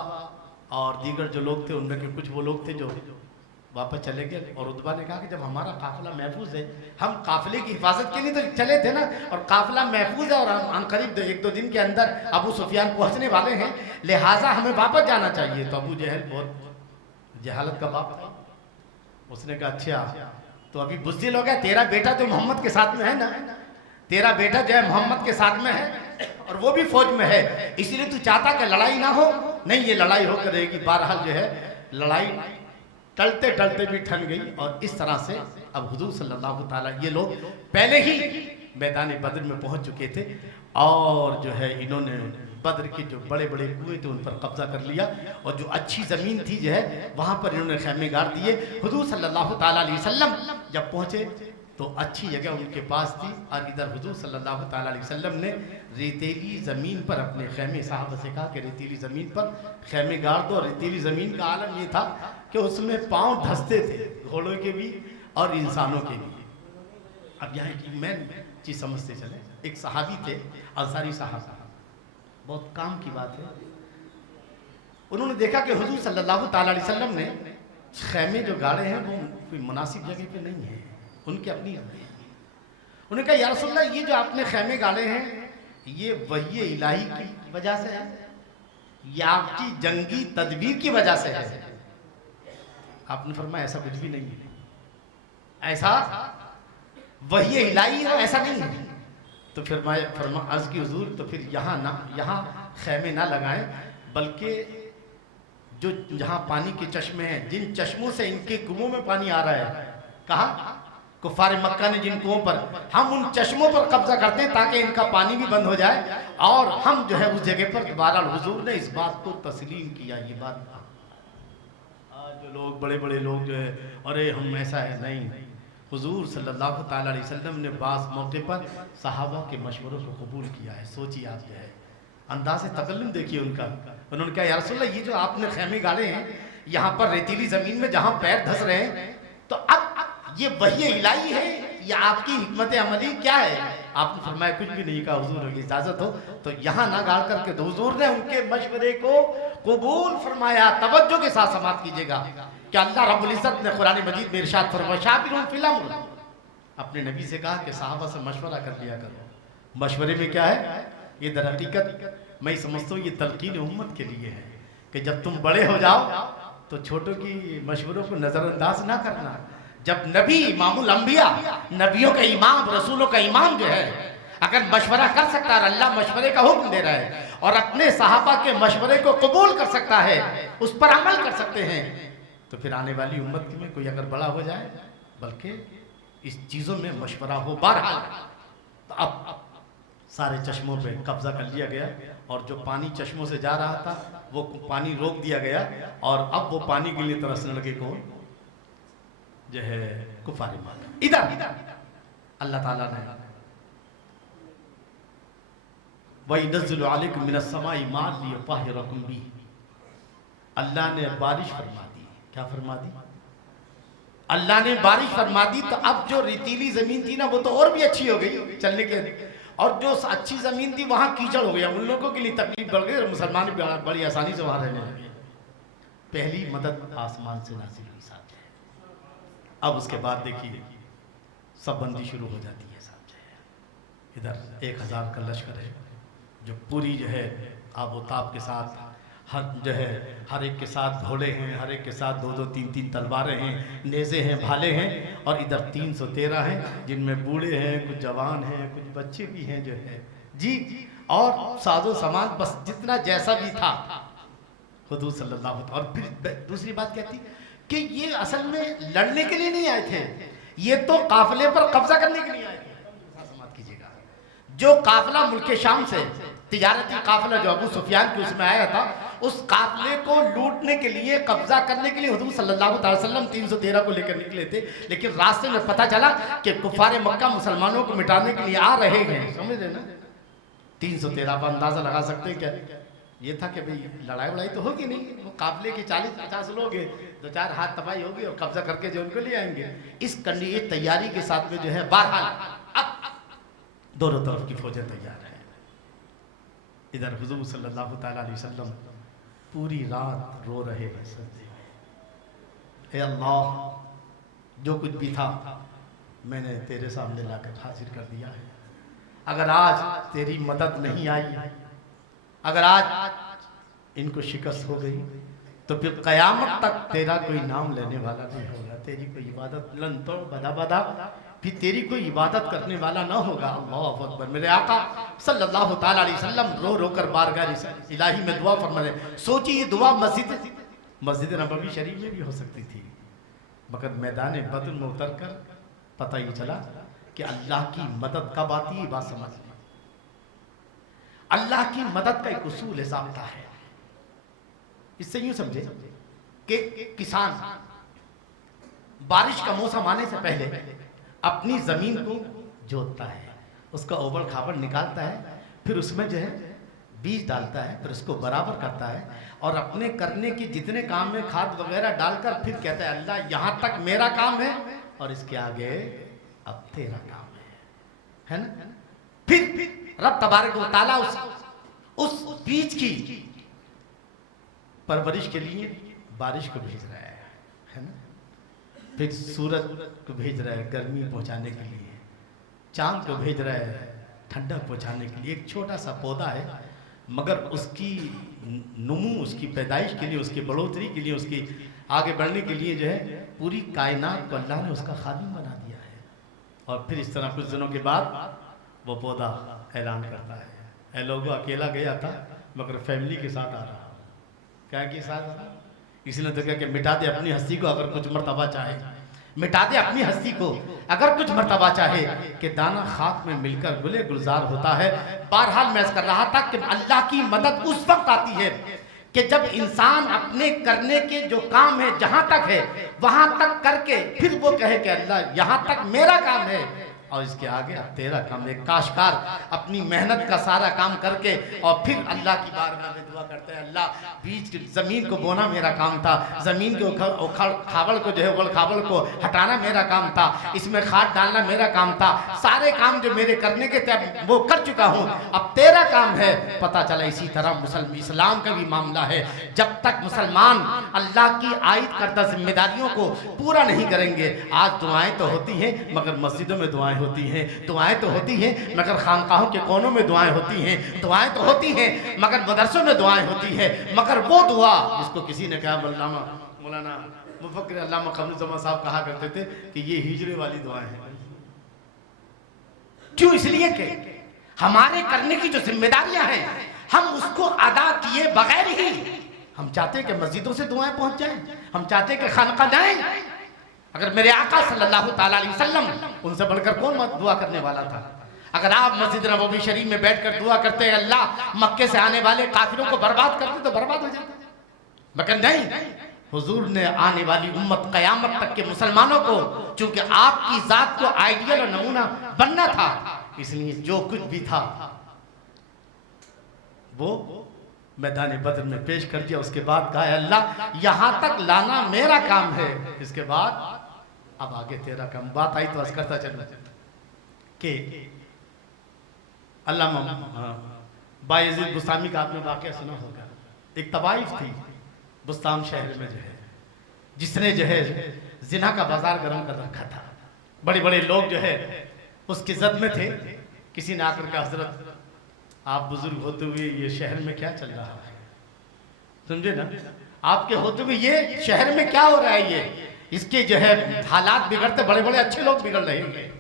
اور دیگر جو لوگ تھے ان میں کے کچھ وہ لوگ تھے جو واپس چلے گئے, اور عتبہ نے کہا کہ جب ہمارا قافلہ محفوظ ہے, ہم قافلے کی حفاظت کے لیے تو چلے تھے نا, اور قافلہ محفوظ ہے اور ہم قریب 1-2 دن کے اندر ابو سفیان پہنچنے والے ہیں, لہٰذا ہمیں واپس جانا چاہیے. تو ابو جہل بہت جہالت کا باپ تھا, اس نے کہا اچھا تو ابھی بزدل ہو گیا, تیرا بیٹا تو محمد کے ساتھ میں ہے نا, تیرا بیٹا جو ہے محمد کے ساتھ میں ہے اور وہ بھی فوج میں ہے, اس لیے تو چاہتا کہ لڑائی نہ ہو. نہیں, یہ لڑائی ہو کر رہے گی. بہرحال جو ہے لڑائی ٹلتے ٹلتے بھی ٹھن گئی, اور اس طرح سے اب حضور صلی اللہ تعالیٰ, یہ لوگ پہلے ہی میدان بدر میں پہنچ چکے تھے اور جو ہے انہوں نے بدر کے جو بڑے بڑے کنویں تھے ان پر قبضہ کر لیا, اور جو اچھی زمین تھی جو ہے وہاں پر انہوں نے خیمے گاڑ دیے. حضور صلی اللہ تعالیٰ علیہ وسلم جب پہنچے تو اچھی جگہ ان کے پاس تھی, اور ادھر حضور صلی اللہ تعالیٰ علیہ وسلم نے ریتیلی زمین پر اپنے خیمے, صحابہ سے کہا کہ ریتیلی زمین پر خیمے گاڑ دو. ریتیلی زمین کا عالم یہ تھا کہ اس میں پاؤں دھستے تھے, گھوڑوں کے بھی اور انسانوں کے بھی. اب یہاں کی مین چیز سمجھتے چلے, ایک صحابی تھے انصاری صحابہ, بہت کام کی بات ہے, انہوں نے دیکھا کہ حضور صلی اللہ تعالیٰ علیہ وسلم نے خیمے جو گاڑے ہیں وہ کوئی مناسب جگہ پہ نہیں ہے, ان کی اپنی ہے. انہوں نے کہا یا رسول اللہ یہ جو آپ نے خیمے گاڑے ہیں یہ وحی الہی کی وجہ سے ہے یا آپ کی جنگی تدبیر کی وجہ سے ہے؟ آپ نے فرمایا ایسا کچھ بھی نہیں ہے, ایسا وحی الہی ہے ایسا نہیں ہے. تو فرما عرض کی حضور تو پھر یہاں خیمے نہ لگائیں, بلکہ جو جہاں پانی کے چشمے ہیں, جن چشموں سے ان کے کنووں میں پانی آ رہا ہے, کہا کفار مکہ نے جن کنووں پر, ہم ان چشموں پر قبضہ کرتے ہیں تاکہ ان کا پانی بھی بند ہو جائے, اور ہم جو ہے اس جگہ پر. بہرحال حضور نے اس بات کو تسلیم کیا. یہ بات آج جو لوگ بڑے بڑے لوگ جو ہے ارے ہم ایسا ہے, نہیں, حضور صلی اللہ تعالیٰ علیہ وسلم نے بعض موقع پر صحابہ کے مشوروں کو قبول کیا ہے. سوچیے آپ جو ہے انداز تکلم دیکھیے ان کا. انہوں نے کہا یا رسول اللہ یہ جو آپ نے خیمے گاڑے ہیں یہاں پر ریتیلی زمین میں جہاں پیر دھس رہے ہیں, تو اب یہ وحی الہی ہے یا آپ کی حکمت عملی کیا ہے؟ آپ نے فرمایا کچھ بھی نہیں. کہا حضور اگر اجازت ہو تو یہاں نہ گاڑ کر کے. تو حضور نے ان کے مشورے کو قبول فرمایا. توجہ کے ساتھ سماعت کیجئے گا کہ اللہ رب العزت نے قرآن مجید میں ارشاد فرمایا شاورہم فی الامر, اپنے نبی سے کہا کہ صحابہ سے مشورہ کر لیا کرو. مشورے میں کیا ہے؟ یہ در حقیقت میں سمجھتا ہوں یہ تلقین امت کے لیے ہے کہ جب تم بڑے ہو جاؤ تو چھوٹوں کی مشوروں کو نظر انداز نہ کرنا. جب نبی امام الانبیاء, نبیوں کا امام, رسولوں کا امام جو ہے, اگر مشورہ کر سکتا ہے، اللہ مشورے کا حکم دے رہا ہے اور اپنے صحابہ کے مشورے کو قبول کر سکتا ہے، اس پر عمل کر سکتے ہیں، تو پھر آنے والی امت میں کوئی اگر بڑا ہو جائے، بلکہ اس چیزوں میں مشورہ ہو۔ بہرحال تو اب سارے چشموں پہ قبضہ کر لیا گیا، اور جو پانی چشموں سے جا رہا تھا وہ پانی روک دیا گیا، اور اب وہ پانی کے لیے ترسنے لگے کون؟ جو ہے کفار مکہ۔ ادھر اللہ تعالیٰ نے وَيَنزِلُ عَلَيْكُم مِّنَ السَّمَاءِ مَاءً لِيُطَهِّرَكُم بِهِ، اللہ نے بارش فرما دی۔ کیا فرما دی؟ اللہ نے بارش فرما دی، تو اب جو ریتیلی زمین تھی نا وہ تو اور بھی اچھی ہو گئی چلنے کے، اور جو اچھی زمین تھی وہاں کیچڑ ہو گیا، ان لوگوں کے لیے تکلیف بڑھ گئی، اور مسلمان بڑی آسانی سے وہاں رہنے لگے۔ پہلی مدد آسمان سے نازل ہوئی صاحب جی۔ اب اس کے بعد دیکھیے سب بندی شروع ہو جاتی ہے صاحب جی۔ ادھر 1000 کا لشکر ہے جو پوری جو ہے آب و تاب کے ساتھ، ہر ایک کے ساتھ گھوڑے ہیں، ہر ایک کے ساتھ 2 3 تلواریں ہیں، نیزے ہیں، بھالے ہیں، اور ادھر 313 ہیں جن میں بوڑھے ہیں، کچھ جوان ہیں، کچھ بچے بھی ہیں جو ہے جی، اور ساز و سامان بس جتنا جیسا بھی تھا حضور صلی اللہ علیہ وسلم۔ اور پھر دوسری بات کیا تھی کہ یہ اصل میں لڑنے کے لیے نہیں آئے تھے، یہ تو قافلے پر قبضہ کرنے کے لیے آئے تھے۔ سماعت کیجیے گا، جو قافلہ ملک شام سے تجارتی قافلہ جو ابو سفیان کی اس میں آیا تھا، اس قافلے کو لوٹنے کے لیے، قبضہ کرنے کے لیے حضور صلی اللہ علیہ وسلم 313 کو لے کر نکلے تھے، لیکن راستے میں پتہ چلا کہ کفار مکہ مسلمانوں کو مٹانے کے لیے آ رہے ہیں۔ سمجھ رہے نا؟ 313 پر اندازہ لگا سکتے ہیں کیا یہ تھا کہ بھئی لڑائی وڑائی تو ہوگی نہیں، وہ قافلے کے 40-50 لوگ ہیں، 2-4 ہاتھ تباہی ہوگی اور قبضہ کر کے جو ان کو لے آئیں گے، اس کنڈی تیاری کے ساتھ میں جو ہے بہرحال اب دونوں طرف کی فوجیں تیار ہیں۔ ادھر حضور صلی اللہ تعالیٰ علیہ وسلم پوری رات رو رہے ہیں سجدے میں، اے اللہ جو کچھ بھی تھا میں نے تیرے سامنے لا کر حاضر کر دیا ہے، اگر آج تیری مدد نہیں آئی، اگر آج ان کو شکست ہو گئی تو پھر قیامت تک تیرا کوئی نام لینے والا نہیں ہوگا، تیری کوئی عبادت لن تو بدا پھر تیری کوئی عبادت کرنے والا نہ ہوگا۔ اللہ اکبر۔ میرے آقا صلی اللہ تعالیٰ علیہ وسلم رو رو کر بارگاہ الہی میں دعا فرما رہے۔ سوچی یہ دعا مسجد نبوی شریف میں بھی ہو سکتی تھی، مگر میدان بدر میں اتر کر پتہ یہ چلا کہ اللہ کی مدد کب آتی ہے، بات سمجھ لیں۔ اللہ کی مدد کا ایک اصول ہے، ضابطہ ہے۔ اس سے یوں سمجھے کہ کسان بارش کا موسم آنے سے پہلے اپنی زمین کو جوتتا ہے، اس کا اوبڑ کھابڑ نکالتا ہے، پھر اس میں جو ہے بیج ڈالتا ہے، پھر اس کو برابر کرتا ہے، اور اپنے کرنے کی جتنے کام میں کھاد وغیرہ ڈال کر پھر کہتا ہے اللہ یہاں تک میرا کام ہے اور اس کے آگے اب تیرا کام ہے نا؟ پھر رب تبارک و تعالیٰ اس بیج کی پرورش کے لیے بارش کو بھیج رہا ہے نا؟ پھر سورج کو بھیج رہا ہے گرمی پہنچانے کے لیے، چاند کو بھیج رہا ہے ٹھنڈک پہنچانے کے لیے۔ ایک چھوٹا سا پودا ہے مگر اس کی نمو، اس کی پیدائش کے لیے، اس کی بڑھوتری کے لیے، اس کی آگے بڑھنے کے لیے جو ہے پوری کائنات کو اللہ نے اس کا خادم بنا دیا ہے۔ اور پھر اس طرح کچھ دنوں کے بعد وہ پودا اعلان کرتا ہے اے لوگوں اکیلا گیا تھا مگر فیملی کے ساتھ آ رہا ہوں۔ کیا کہ ساتھ آ رہا؟ اس نے تو کہا کہ مٹا دے اپنی ہستی کو اگر کچھ مرتبہ چاہے، مٹا دے اپنی ہستی کو اگر کچھ مرتبہ چاہے، کہ دانہ خاک میں مل کر گلے گلزار ہوتا ہے۔ بہرحال میں اس کر رہا تھا کہ اللہ کی مدد اس وقت آتی ہے کہ جب انسان اپنے کرنے کے جو کام ہے جہاں تک ہے وہاں تک کر کے پھر وہ کہے کہ اللہ یہاں تک میرا کام ہے اور اس کے آگے اب تیرا کام ہے۔ کاشتکار اپنی محنت کا سارا کام کر کے اور پھر اللہ کی بارگاہ میں دعا کرتے ہیں اللہ بیج زمین کو بونا میرا کام تھا، زمین کے اکھڑ کھابڑ کو جو ہے اکھڑ کھابڑ کو ہٹانا میرا کام تھا، اس میں کھاد ڈالنا میرا کام تھا، سارے کام جو میرے کرنے کے تھے وہ کر چکا ہوں، اب تیرا کام ہے۔ پتہ چلا اسی طرح اسلام کا بھی معاملہ ہے، جب تک مسلمان اللہ کی عائد کردہ ذمہ داریوں کو پورا نہیں کریں گے۔ آج دعائیں تو ہوتی ہیں مگر مسجدوں میں دعائیں ہوتی ہیں، دعائیں تو ہوتی ہیں مگر خانقاہوں کے کونوں میں دعائیں ہوتی ہیں، دعائیں تو ہوتی ہیں مگر مدرسوں میں دعائیں ہوتی ہیں، مگر وہ دعا جس کو کسی نے کہا مولانا مفکر علامہ قمر الزمان صاحب کہا کرتے تھے کہ یہ ہجرے والی دعائیں ہیں۔ کیوں؟ اس لیے کہ ہمارے کرنے کی جو ذمہ داریاں ہیں ہم اس کو ادا کیے بغیر ہی ہم چاہتے ہیں کہ مسجدوں سے دعائیں پہنچ جائیں، ہم چاہتے ہیں کہ خانقاہ جائیں. اگر میرے آقا صلی اللہ تعالیٰ علیہ وسلم، ان سے بڑھ کر کون دعا کرنے والا تھا؟ اگر آپ مسجد نبوی شریف میں بیٹھ کر دعا کرتے ہیں اللہ مکے سے آنے والے کافروں کو برباد کرتے تو برباد ہو جاتے، مگر نہیں، حضور نے آنے والی امت قیامت تک کے مسلمانوں کو، چونکہ آپ کی ذات کو آئیڈیل اور نمونہ بننا تھا، اس لیے جو کچھ بھی تھا وہ میدان بدر میں پیش کر دیا. اس کے بعد کہا ہے اللہ یہاں تک لانا میرا کام ہے، اس کے بعد اب آگے تیرا کام. بات آئی تو عرض کرتا چلنا کہ علامہ بایزید بسطامی کا آپ نے واقعہ سنا ہوگا. ایک طوائف تھی بسطام شہر میں جو ہے، جس نے جو ہے زنا کا بازار گرم کر رکھا تھا. بڑے بڑے لوگ جو ہے اس کی زد میں تھے. کسی نے آ کر کہا حضرت آپ بزرگ ہوتے ہوئے یہ شہر میں کیا چل رہا ہے؟ سمجھے نا، آپ کے ہوتے ہوئے یہ شہر میں کیا ہو رہا ہے؟ یہ اس کے جو ہے حالات بگڑتے، بڑے بڑے اچھے لوگ بگڑ رہے ہیں.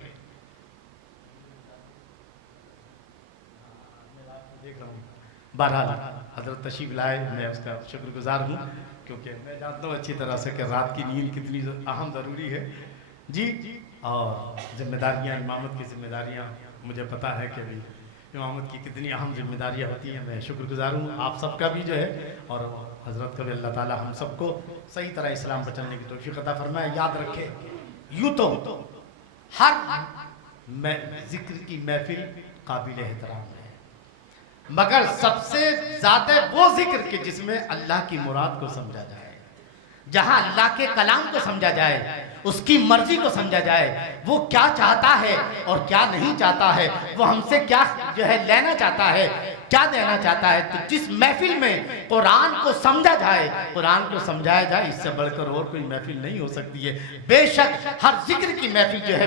بہرحال حضرت تشریف لائے، میں اس کا شکر گزار ہوں، کیونکہ میں جانتا ہوں اچھی طرح سے کہ رات کی نیند کتنی اہم ضروری ہے. جی، اور ذمہ داریاں، امامت کی ذمہ داریاں، مجھے پتا ہے کہ بھی امامت کی کتنی اہم ذمہ داریاں ہوتی ہیں. میں شکر گزار ہوں آپ سب کا بھی جو ہے، اور حضرت کا بھی. اللہ تعالی ہم سب کو صحیح طرح اسلام پر چلنے کی توفیق عطا فرمائے. یاد رکھے یوں تو ہر ذکر کی محفل قابل احترام ہے، مگر سب سے زیادہ وہ ذکر کہ جس میں اللہ کی مراد کو سمجھا جائے، جہاں اللہ کے کلام کو سمجھا جائے، اس کی مرضی کو سمجھا جائے، وہ کیا چاہتا ہے اور کیا نہیں چاہتا ہے، وہ ہم سے کیا جو ہے لینا چاہتا ہے، کیا دینا چاہتا ہے. تو جس محفل میں قرآن کو سمجھا جائے، قرآن کو سمجھایا جائے، اس سے بڑھ کر اور کوئی محفل نہیں ہو سکتی ہے. بے شک ہر ذکر کی محفل جو ہے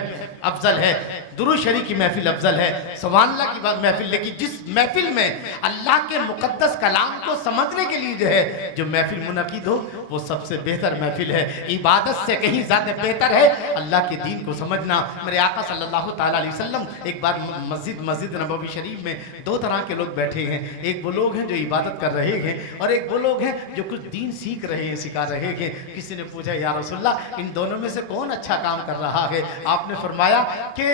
افضل ہے، درود شریف کی محفل افضل ہے، سبحان اللہ کی محفل. لیکن جس محفل میں اللہ کے مقدس کلام کو سمجھنے کے لیے جو ہے جو محفل منعقد ہو، وہ سب سے بہتر محفل ہے. عبادت سے کہیں زیادہ بہتر ہے اللہ کے دین کو سمجھنا. میرے آقا صلی اللہ تعالیٰ علیہ وسلم ایک بار مسجد نبوی شریف میں دو طرح کے لوگ بیٹھے ہیں. ایک وہ لوگ ہیں جو عبادت کر رہے ہیں، اور ایک وہ لوگ ہیں جو کچھ دین سیکھ رہے ہیں، سکھا رہے ہیں. کسی نے پوچھا یا رسول اللہ ان دونوں میں سے کون اچھا کام کر رہا ہے؟ آپ نے فرمایا کہ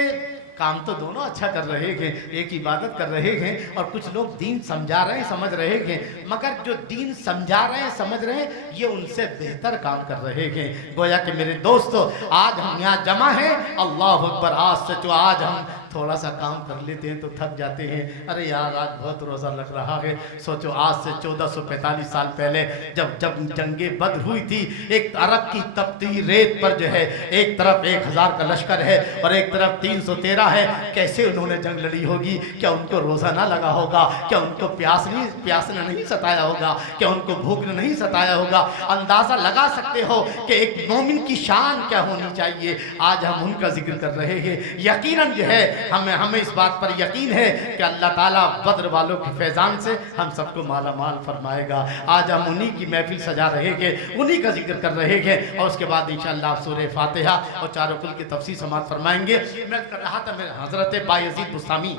کام تو دونوں اچھا کر رہے ہیں، ایک عبادت کر رہے ہیں اور کچھ لوگ دین سمجھا رہے ہیں، سمجھ رہے ہیں، مگر جو دین سمجھا رہے ہیں، سمجھ رہے ہیں، یہ ان سے بہتر کام کر رہے ہیں. گویا کہ میرے دوستو آج ہم یہاں جمع ہیں، اللہ اکبر. آج سچو آج ہم تھوڑا سا کام کر لیتے ہیں تو تھک جاتے ہیں. ارے یار آج بہت روزہ لگ رہا ہے. سوچو آج سے 1445 سال پہلے جب جنگ بدر ہوئی تھی، ایک عرب کی تپتی ریت پر جو ہے ایک طرف 1000 کا لشکر ہے اور ایک طرف 313 ہے. کیسے انہوں نے جنگ لڑی ہوگی؟ کیا ان کو روزہ نہ لگا ہوگا؟ کیا ان کو پیاس نے نہیں ستایا ہوگا؟ کیا ان کو بھوک نے نہیں ستایا ہوگا؟ اندازہ لگا سکتے ہو کہ ایک مومن کی شان کیا ہونی چاہیے. آج ہم ان کا ذکر کر رہے ہیں. یقیناً جو ہے ہمیں اس بات پر یقین ہے کہ اللہ تعالیٰ بدر والوں کے فیضان سے ہم سب کو مالا مال فرمائے گا. آج ہم انہی کی محفل سجا رہے ہیں، انہی کا ذکر کر رہے ہیں، اور اس کے بعد انشاءاللہ سورہ فاتحہ اور چاروں کل کی تفسیر سماعت فرمائیں گے. میں کر رہا تھا میرے حضرت بایزید بسطامی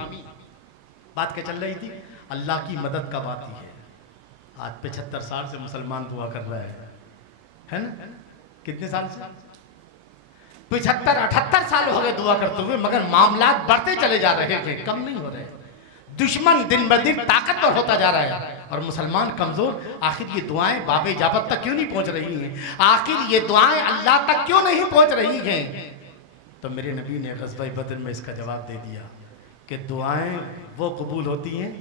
بات کیا چل رہی تھی؟ اللہ کی مدد کب آتی ہے. آج 75 سال سے مسلمان دعا کر رہا ہے نا؟ کتنے سال سے؟ 75-78 سال ہو گئے دعا کرتے ہوئے، مگر معاملات بڑھتے چلے جا رہے ہیں، کم نہیں ہو رہے. دشمن دن بدن طاقتور ہوتا جا رہا ہے اور مسلمان کمزور. آخر یہ دعائیں باب اجابت تک کیوں نہیں پہنچ رہی ہیں؟ آخر یہ دعائیں اللہ تک کیوں نہیں پہنچ رہی ہیں؟ تو میرے نبی نے غزوہ بدر میں اس کا جواب دے دیا کہ دعائیں وہ قبول ہوتی ہیں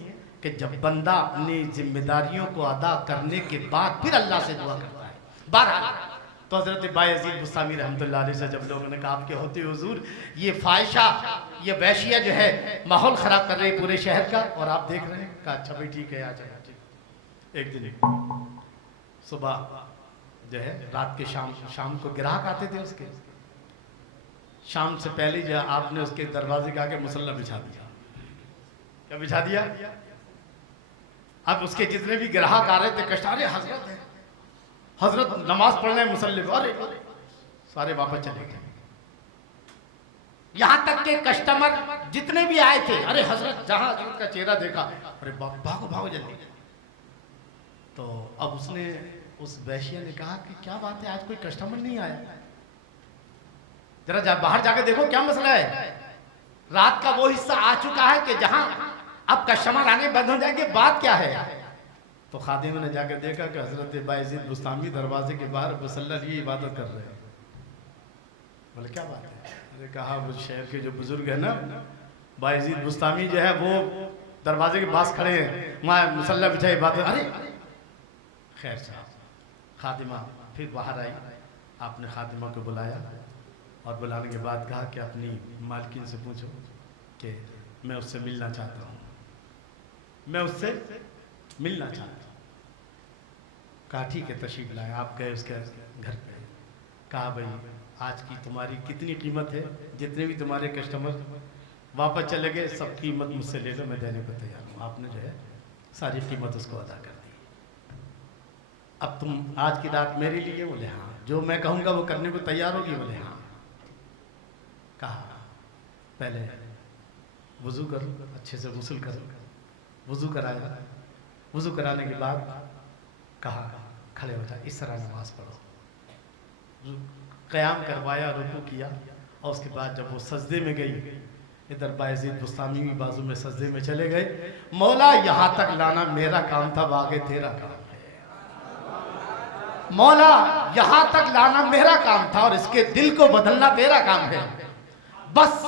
کہ جب بندہ اپنی ذمہ داریوں کو ادا کرنے کے بعد پھر اللہ سے دعا کرتا ہے. بہرحال تو حضرت بایزید بسطامی رحمۃ اللہ علیہ سے جب لوگوں نے کہا آپ کے ہوتے حضور یہ فاحشہ، یہ وحشیہ جو ہے ماحول خراب کر رہے پورے شہر کا، اور آپ دیکھ رہے ہیں. کہا اچھا بھائی ٹھیک ہے آ جائے. ایک دن صبح جو ہے رات کے شام کو گراہک آتے تھے اس کے. شام سے پہلے جو آپ نے اس کے دروازے کے آگے مصلی بچھا دیا. کیا بچھا دیا؟ اب اس کے جتنے بھی گراہک آ رہے تھے کشتارے حضرت ہیں، حضرت نماز پڑھنے مصلی پہ، ارے سارے واپس چلے گئے. یہاں تک کہ کسٹمر جتنے بھی آئے تھے، ارے حضرت، جہاں حضرت کا چہرہ دیکھا، ارے بھاگو بھاگو جلدی. تو اب اس نے، اس ویشیا نے کہا کہ کیا بات ہے، آج کوئی کسٹمر نہیں آیا، ذرا باہر جا کے دیکھو کیا مسئلہ ہے. رات کا وہ حصہ آ چکا ہے کہ جہاں اب کسٹمر آنے بند ہو جائیں گے، بات کیا ہے. تو خادم نے جا کے دیکھا کہ حضرت بایزید بستامی دروازے کے باہر مصلی لیے عبادت کر رہے ہیں. بولے کیا بات ہے؟ نے کہا وہ شہر کے جو بزرگ ہیں نا، بایزید بستامی جو ہے وہ دروازے کے پاس کھڑے ہیں، وہاں مصلی بچھائے عبادت. ارے خیر صاحب، خادمہ پھر باہر آئی. آپ نے خادمہ کو بلایا اور بلانے کے بعد کہا کہ اپنی مالکین سے پوچھو کہ میں اس سے ملنا چاہتا ہوں، میں اس سے ملنا چاہتا ہوں. کہا ٹھیک ہے تشریف لائے. آپ گئے اس کے گھر پہ. کہا بھائی آج کی تمہاری کتنی قیمت ہے؟ جتنے بھی تمہارے کسٹمر واپس چلے گئے سب قیمت مجھ سے لے لو، میں دینے کو تیار ہوں. آپ نے جو ہے ساری قیمت اس کو ادا کر دی. اب تم آج کی رات میرے لیے؟ بولے ہاں. جو میں کہوں گا وہ کرنے کو تیار ہوگی؟ بولے ہاں. کہا پہلے وضو کرو، اچھے سے غسل کرو. وضو کرایا. وضو کرانے کے بعد کہا کھڑے ہو جا، اس طرح نماز پڑھو. قیام کروایا، رکوع کیا، اور اس کے بعد جب وہ سجدے میں گئی، ادھر بایزید بستامی بھی بازو میں سجدے میں چلے گئے. مولا یہاں تک لانا میرا کام تھا، آگے تیرا کام ہے. مولا یہاں تک لانا میرا کام تھا، اور اس کے دل کو بدلنا تیرا کام ہے. بس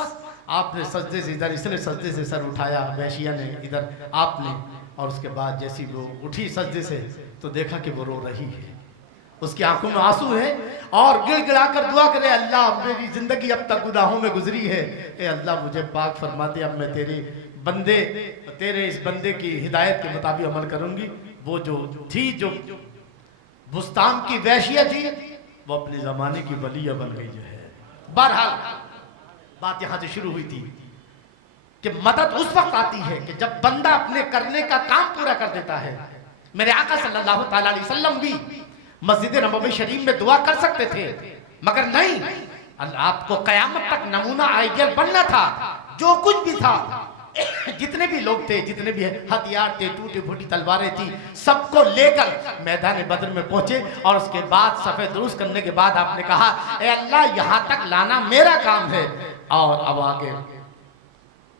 آپ نے سجدے سے ادھر، اس نے سجدے سے سر اٹھایا، ویشیا نے ادھر، آپ نے. اور اس کے بعد جیسی وہ اٹھی سجدے سے تو دیکھا کہ وہ رو رہی ہے، اس کی آنکھوں میں آنسو ہے، اور گڑ گڑا کر دعا کرے اللہ میری زندگی اب تک گناہوں میں گزری ہے، اے اللہ مجھے پاک فرما دے، اب میں تیرے بندے، تیرے اس بندے کی ہدایت کے مطابق عمل کروں گی. وہ جو تھی، جو بستان کی ویشیا تھی، وہ اپنے زمانے کی ولیہ بن گئی جو ہے. بہرحال بات یہاں سے شروع ہوئی تھی کہ مدد اس وقت آتی ہے کہ جب بندہ اپنے کرنے کا کام پورا کر دیتا ہے. میرے آقا صلی اللہ تعالیٰ علیہ وسلم بھی مسجد نبوی شریف میں دعا کر سکتے تھے، مگر نہیں. آپ کو قیامت تک نمونہ آئیڈیل بننا تھا. جو کچھ بھی تھا، جتنے بھی لوگ تھے، جتنے بھی ہتھیار تھے، ٹوٹی پھوٹی تلواریں تھی، سب کو لے کر میدان بدر میں پہنچے. اور اس کے بعد صفحے درست کرنے کے بعد آپ نے کہا اے اللہ یہاں تک لانا میرا کام ہے، اور اب آگے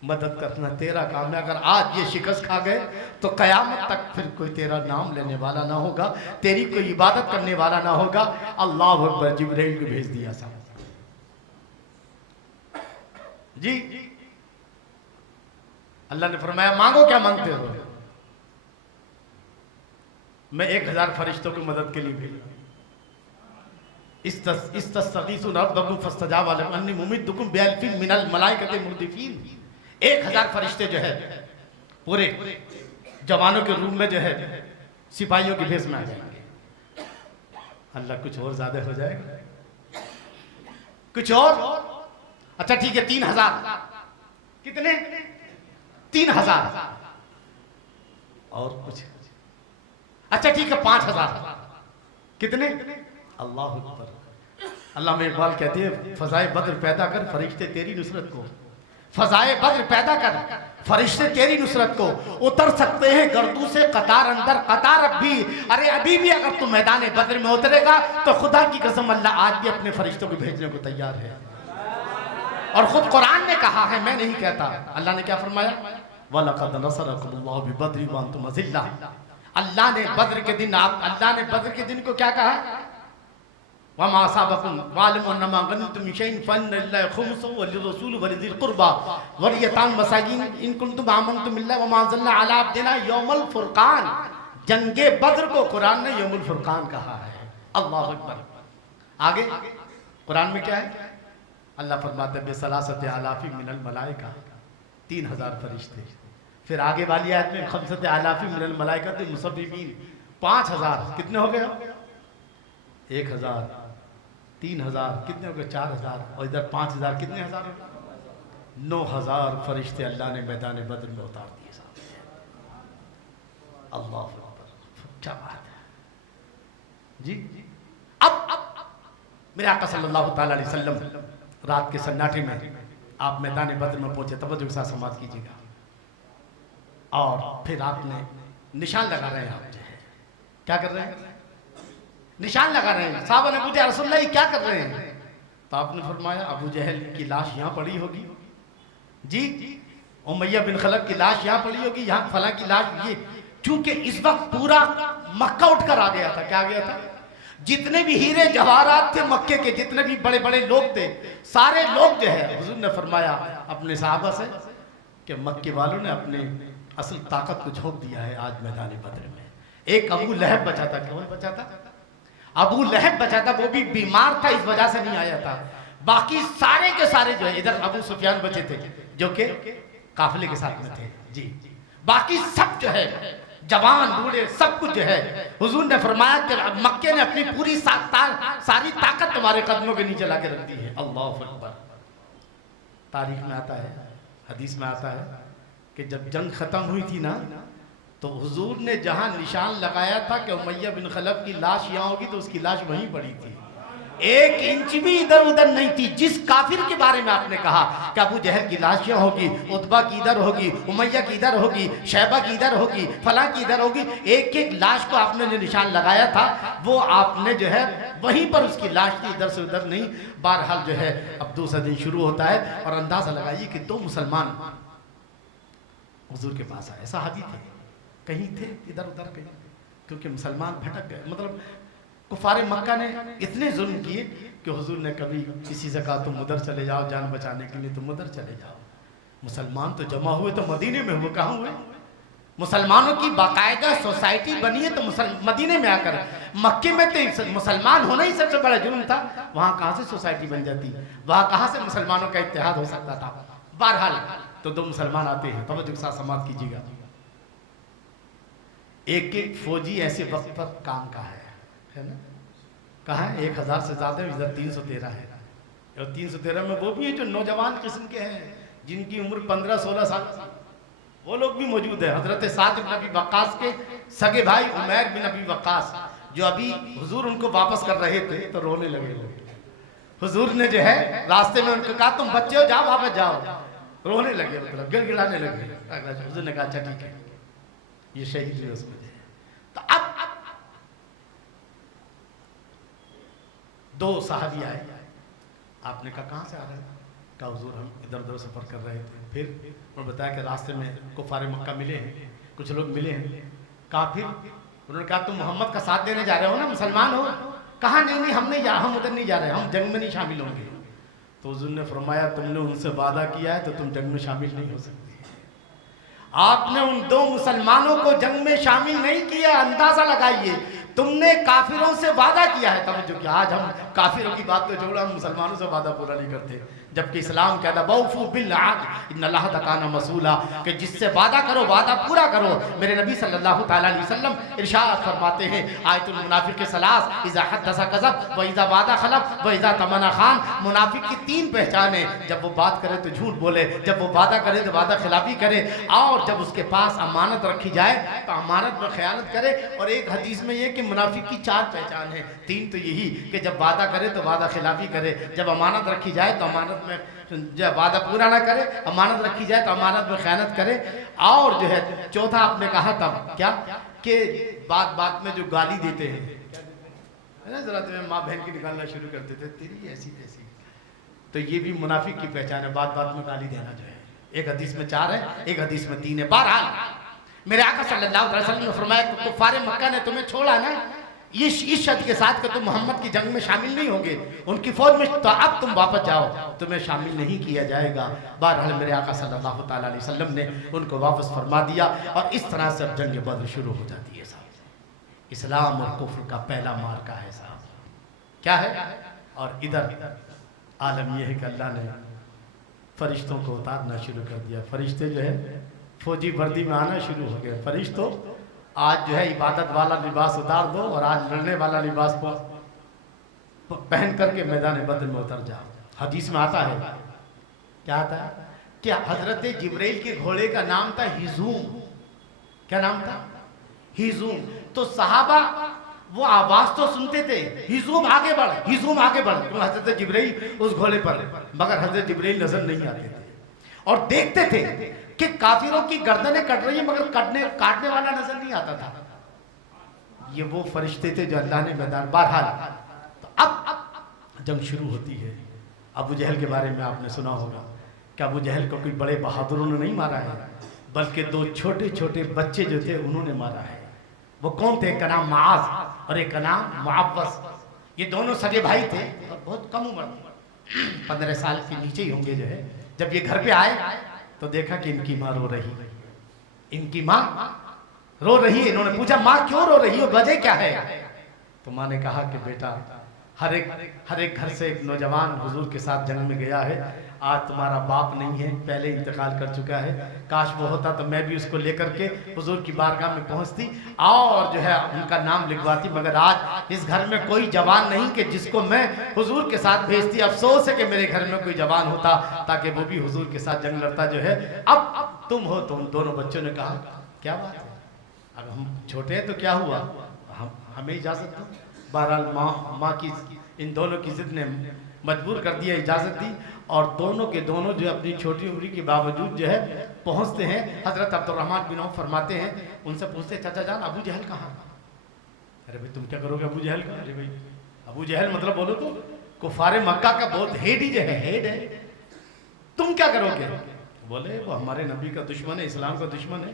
مدد کرنا تیرا کام ہے. اگر آج یہ شکست کھا گئے تو قیامت تک پھر کوئی تیرا نام لینے والا نہ ہوگا، تیری کوئی عبادت کرنے والا نہ ہوگا. اللہ اکبر. جبرائیل کو بھیج دیا سا. جی اللہ نے فرمایا مانگو کیا مانگتے ہو. میں 1000 فرشتوں کی مدد کے لیے بھیجا. استستغیثون ربکم فاستجاب لکم انی ممدکم بألف من الملائکۃ مردفین. 1000 فرشتے جو ہے پورے جوانوں کے روم میں جو ہے سپاہیوں کی بھیس میں آ جائیں گے. اللہ کچھ اور زیادہ ہو جائے گا، کچھ اور. اچھا ٹھیک ہے 3000. کتنے؟ 3000. اور کچھ؟ اچھا ٹھیک ہے 5000. کتنے؟ اللہ اکبر. علامہ اقبال کہتے ہیں فضائے بدر پیدا کر فرشتے تیری نصرت کو، فضائے بدر پیدا کر فرشتے تیری نصرت کو. اتر سکتے ہیں گردوں سے قطار اندر قطار اب بھی. ارے ابھی بھی اگر تو میدان بدر میں اترے گا تو خدا کی قسم اللہ آج بھی اپنے فرشتوں کو بھیجنے کو تیار ہے. اور خود قرآن نے کہا ہے، میں نہیں کہتا. اللہ نے کیا فرمایا؟ وَلَقَدْ نَصَرَكُمُ اللَّهُ بِبَدْرٍ وَأَنْتُمْ أَذِلَّةٌ. اللہ نے بدر کے دن، اللہ نے بدر کے دن کو کیا کہا؟ وَمَا أَصَابَكُمْ وَاعْلَمُوا أَنَّمَا غَنِمْتُم مِّن شَيْءٍ فَإِنَّ لِلَّهِ خُمُسَهُ وَلِلرَّسُولِ وَلِذِي الْقُرْبَىٰ وَالْيَتَامَى وَالْمَسَاكِينِ إِن كُنتُمْ آمَنتُم بِاللَّهِ وَمَا أَنزَلْنَا عَلَىٰ عَبْدِنَا يَوْمَ الْفُرْقَانِ. جنگ بدر کو قرآن نے یوم الفرقان کہا ہے. اللہ اکبر. آگے قرآن میں کیا ہے؟ اللہ فرماتا ہے بِثَلَاثَةِ آلَافٍ مِّنَ الْمَلَائِکَةِ. 3000 فرشتے. پھر آگے والی آیت میں 5 آلاف من الملائکۃ مصوبین. 5000. کتنے ہو گئے؟ 1000. 3000. کتنے ہو گئے؟ 4000. اور ادھر 5000. کتنے ہزار ہو گئے؟ 9000 فرشتے اللہ نے میدان بدر میں اتار دیے صاحب. اللہ اکبر. کیا بات ہے جی. اب میرے آقا صلی اللہ تعالیٰ علیہ وسلم رات کے سناٹے میں آپ میدان بدر میں پہنچے، توجہ کے ساتھ سماعت کیجیے گا، اور پھر آپ نے نشان لگا رہے ہیں، آپ جو ہے کیا کر رہے ہیں؟ نشان لگا رہے ہیں۔ صحابہ نے پوچھا یا رسول اللہ کیا کر رہے ہیں؟ تو آپ نے فرمایا ابو جہل کی لاش یہاں پڑی ہوگی، جی امیہ بن خلف کی لاش یہاں پڑی ہوگی، یہاں فلاں کی لاش۔ یہ چونکہ اس وقت پورا مکہ اٹھ کر آ گیا تھا، کیا آ گیا تھا؟ جتنے بھی ہیرے جواہرات تھے مکے کے، جتنے بھی بڑے بڑے لوگ تھے، سارے لوگ جو ہے، حضور نے فرمایا اپنے صحابہ سے کہ مکے والوں نے اپنے اصل طاقت کو جھونک دیا ہے آج میدان بدر میں۔ ایک ابو لہب بچا تھا، کون بچا تھا؟ ابو لہب بچا تھا، وہ بھی بیمار تھا، اس وجہ سے نہیں آیا تھا۔ باقی سارے کے سارے جو ہے، ادھر ابو سفیان بچے تھے جو کہ قافلے کے ساتھ میں تھے، جی باقی سب جو ہے جوان بوڑھے سب کچھ جو ہے، حضور نے فرمایا کہ مکے نے اپنی پوری ساری طاقت تمہارے قدموں کے نیچے لا کے رکھ دی ہے۔ اللہ اکبر۔ تاریخ میں آتا ہے، حدیث میں آتا ہے کہ جب جنگ ختم ہوئی تھی نا، تو حضور نے جہاں نشان لگایا تھا کہ امیہ بن خلف کی لاش یہاں ہوگی، تو اس کی لاش وہیں پڑی تھی، ایک انچ بھی ادھر ادھر نہیں تھی۔ جس کافر کے بارے میں آپ نے کہا کہ ابو جہل کی لاش یہاں ہوگی، عتبہ کی ادھر ہوگی، امیہ کی ادھر ہوگی، شیبہ کی ادھر ہوگی، فلاں کی ادھر ہوگی، ایک ایک لاش کو آپ نے جو نشان لگایا تھا وہ آپ نے جو ہے وہیں پر اس کی لاش تھی، ادھر سے ادھر نہیں۔ بہرحال جو ہے اب دوسرا دن شروع ہوتا ہے، اور اندازہ لگائیے کہ دو مسلمان حضور کے پاس آئے، صحابی تھے، کہیں تھے ادھر ادھر کہیں، کیونکہ مسلمان بھٹک گئے، مطلب کفار مکہ نے اتنے ظلم کیے کہ حضور نے کبھی کسی سے کہا تم ادھر چلے جاؤ جان بچانے کے لیے، تم ادھر چلے جاؤ۔ مسلمان تو جمع ہوئے تو مدینے میں ہوئے، کہاں ہوئے؟ مسلمانوں کی باقاعدہ سوسائٹی بنی ہے تو مدینے میں آ کر، مکے میں تو مسلمان ہونا ہی سب سے بڑا جرم تھا، وہاں کہاں سے سوسائٹی بن جاتی، وہاں کہاں سے مسلمانوں کا اتحاد ہو سکتا تھا؟ بہرحال تو دو مسلمان آتے ہیں، توجہ کے ساتھ سماعت کیجیے گا۔ ایک ایک فوجی ایسے وقت پر کام کا ہے نا، کہاں ہے؟ 1000 سے زیادہ، ادھر 313 ہے، اور 313 میں وہ بھی ہیں جو نوجوان قسم کے ہیں، جن کی عمر 15-16 سال، وہ لوگ بھی موجود ہیں۔ حضرت سعد بن ابی وقاص کے سگے بھائی عمیر بن ابی وقاص، جو ابھی حضور ان کو واپس کر رہے تھے تو رونے لگے لوگ، حضور نے جو ہے راستے میں ان کو کہا تم بچے ہو جاؤ واپس جاؤ، رونے لگے، مطلب گڑ گڑانے لگے۔ حضور نے کہا اچھا ٹھیک ہے، یہ شہید ہوئے اس میں۔ تو اب دو صحابی آئے، آپ نے کہا کہاں سے آ رہے ہیں؟ کہا حضور ہم ادھر ادھر سفر کر رہے تھے۔ پھر انہوں نے بتایا کہ راستے میں کفار مکہ ملے ہیں، کچھ لوگ ملے ہیں۔ کہا پھر؟ انہوں نے کہا تم محمد کا ساتھ دینے جا رہے ہو نا، مسلمان ہو؟ کہا نہیں ہم ادھر نہیں جا رہے، ہم جنگ میں نہیں شامل ہوں گے۔ تو حضور نے فرمایا تم نے ان سے وعدہ کیا ہے تو تم جنگ میں شامل نہیں ہو سکتے۔ آپ نے ان دو مسلمانوں کو جنگ میں شامل نہیں کیا، اندازہ لگائیے، تم نے کافروں سے وعدہ کیا ہے۔ توجہ کہ آج ہم کافروں کی بات تو چھوڑا، ہم مسلمانوں سے وعدہ پورا نہیں کرتے، جبکہ اسلام کہتا ہے بَوْفُوا بِالْعَهْدِ إِنَّ اللَّهَ كَانَ مَسْئُولًا، کہ جس سے وعدہ کرو وعدہ پورا کرو۔ میرے نبی صلی اللہ تعالیٰ علیہ وسلم ارشاد فرماتے ہیں آیت المنافق ثلاث، اذا حدث کذب واذا وعد خلف واذا تمنى خان۔ منافق کی 3 پہچانیں، جب وہ بات کرے تو جھوٹ بولے، جب وہ وعدہ کرے تو وعدہ خلافی کرے، اور جب اس کے پاس امانت رکھی جائے تو امانت میں خیانت کرے۔ اور ایک حدیث میں یہ کہ منافق کی 4 پہچان ہیں، 3 تو یہی کہ جب وعدہ کرے تو وعدہ خلافی کرے، جب امانت رکھی جائے تو امانت میں جب وعدہ پورا نہ کرے، امانت رکھی جائے تو امانت میں خیانت کرے، اور جو ہے چوتھا آپ نے کہا تھا کیا کہ بات بات میں جو گالی دیتے ہیں، ذرا تمہیں ماں بہن کی نکالنا شروع کرتے تھے، تیری ایسی تیسی، تو یہ بھی منافق کی پہچان ہے، بات بات میں گالی دینا جو ہے۔ ایک حدیث میں 4 ہے، ایک حدیث میں 3 ہے۔ بہرحال میرے آقا صلی اللہ علیہ وسلم نے فرمایا کہ کفار مکہ نے تمہیں چھوڑا نا اس شرط کے ساتھ کہ تم محمد کی جنگ میں شامل نہیں ہوگے ان کی فوج میں، تو اب تم واپس جاؤ، تمہیں شامل نہیں کیا جائے گا۔ بہرحال میرے آقا صلی اللہ تعالیٰ علیہ وسلم نے ان کو واپس فرما دیا، اور اس طرح سے اب جنگ بدر شروع ہو جاتی ہے صاحب۔ اسلام اور کفر کا پہلا مارکا ہے صاحب، کیا ہے؟ اور ادھر عالم یہ ہے کہ اللہ نے فرشتوں کو اتارنا شروع کر دیا، فرشتے جو ہے فوجی وردی میں آنا شروع ہو گئے۔ فرشتوں آج جو ہے عبادت والا لباس اتار دو، اور آج لڑنے والا لباس پہن کر کے میدان بدر میں اتر جاؤ۔ حدیث میں آتا ہے، کیا آتا ہے کہ حضرت جبریل کے گھوڑے کا نام تھا ہیزوم۔ کیا نام تھا؟ ہیزوم۔ تو صحابہ وہ آواز تو سنتے تھے ہزوم آگے بڑھ ہزوم آگے بڑھ، حضرت جبرائیل اس گھوڑے پر، مگر حضرت جبرائیل نظر نہیں آتے تھے اور دیکھتے تھے کہ کافروں کی گردنیں کٹ رہی ہیں مگر کاٹنے والا نظر نہیں آتا تھا. یہ وہ فرشتے تھے جو اللہ نے میدان. بہرحال تو اب جنگ شروع ہوتی ہے. ابو جہل کے بارے میں آپ نے سنا ہوگا کہ ابو جہل کو کوئی بڑے بہادروں نے نہیں مارا ہے، بلکہ دو چھوٹے چھوٹے بچے جو تھے انہوں نے مارا ہے. وہ کون تھے؟ ایک کا نام معاذ اور ایک کا نام معوذ. یہ دونوں سگے بھائی تھے اور بہت کم عمر، 15 سال کے نیچے ہی ہوں گے. جو ہے جب یہ گھر پہ آئے تو دیکھا کہ ان کی ماں رو رہی، ان کی ماں رو رہی ہے. انہوں نے پوچھا ماں کیوں رو رہی ہو، وجہ کیا ہے؟ تو ماں نے کہا کہ بیٹا ہر ایک گھر سے ایک نوجوان حضور کے ساتھ جنگ میں گیا ہے، آج تمہارا باپ نہیں ہے، پہلے انتقال کر چکا ہے. کاش وہ ہوتا تو میں بھی اس کو لے کر کے حضور کی بارگاہ میں پہنچتی اور جو ہے ان کا نام لکھواتی، مگر آج اس گھر میں کوئی جوان نہیں کہ جس کو میں حضور کے ساتھ بھیجتی. افسوس ہے کہ میرے گھر میں کوئی جوان ہوتا تاکہ وہ بھی حضور کے ساتھ جنگ لڑتا. جو ہے اب تم ہو. تو ان دونوں بچوں نے کہا کیا بات ہے، اب ہم چھوٹے ہیں تو کیا ہوا، ہمیں اجازت دو. بہرحال ماں کی ان دونوں کی ضد نے مجبور کر دیا، اجازت دی اور دونوں کے دونوں جو اپنی چھوٹی عمری کے باوجود جو ہے پہنچتے ہیں. حضرت عبد الرحمن بن عوف فرماتے ہیں، ان سے پوچھتے چچا جان ابو جہل کہاں؟ ارے بھائی تم کیا کرو گے ابو جہل کا؟ ارے بھائی ابو جہل مطلب بولو تو کفار مکہ کا بہت ہیڈ ہی جو ہے، ہیڈ ہے، تم کیا کرو گے؟ بولے وہ ہمارے نبی کا دشمن ہے، اسلام کا دشمن ہے.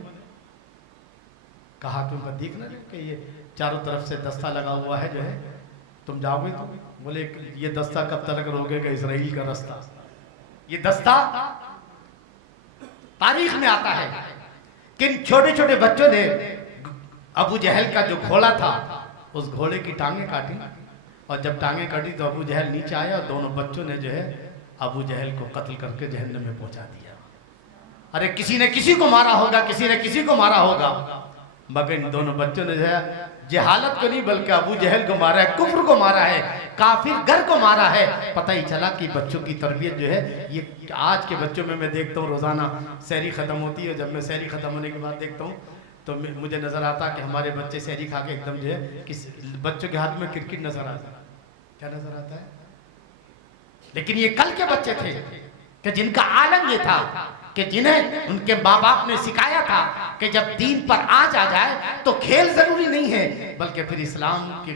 کہا تم کا دیکھنا کہ یہ چاروں طرف سے دستہ لگا ہوا ہے، جو ہے تم جاؤ گے تو؟ بولے یہ دستہ کب تک روکے گا اسرائیل کا رستہ؟ یہ دستہ تاریخ میں آتا ہے کہ ان چھوٹے چھوٹے بچوں نے ابو جہل کا جو گھوڑا تھا اس گھوڑے کی ٹانگیں کاٹی، اور جب ٹانگیں کاٹی تو ابو جہل نیچے آیا اور دونوں بچوں نے جو ہے ابو جہل کو قتل کر کے جہنم میں پہنچا دیا. ارے کسی نے کسی کو مارا ہوگا، کسی نے کسی کو مارا ہوگا، مگر ان دونوں بچوں نے جو ہے جہالت کو نہیں بلکہ ابو جہل کو مارا ہے، کفر کو مارا ہے، کافر گھر کو مارا ہے. پتہ ہی چلا کہ بچوں کی تربیت جو ہے یہ آج کے بچوں میں دیکھتا ہوں روزانہ سحری ختم ہوتی ہے، جب میں سحری ختم ہونے کے بعد دیکھتا ہوں تو مجھے نظر آتا کہ ہمارے بچے سحری کھا کے ایک دم جو ہے بچوں کے ہاتھ میں کرکٹ نظر آتا ہے. کیا نظر آتا ہے؟ لیکن یہ کل کے بچے تھے کہ جن کا عالم یہ تھا کہ جنہیں ان کے ماں باپ نے سکھایا تھا کہ جب دین پر آج آ جائے تو کھیل ضروری نہیں ہے بلکہ پھر اسلام کی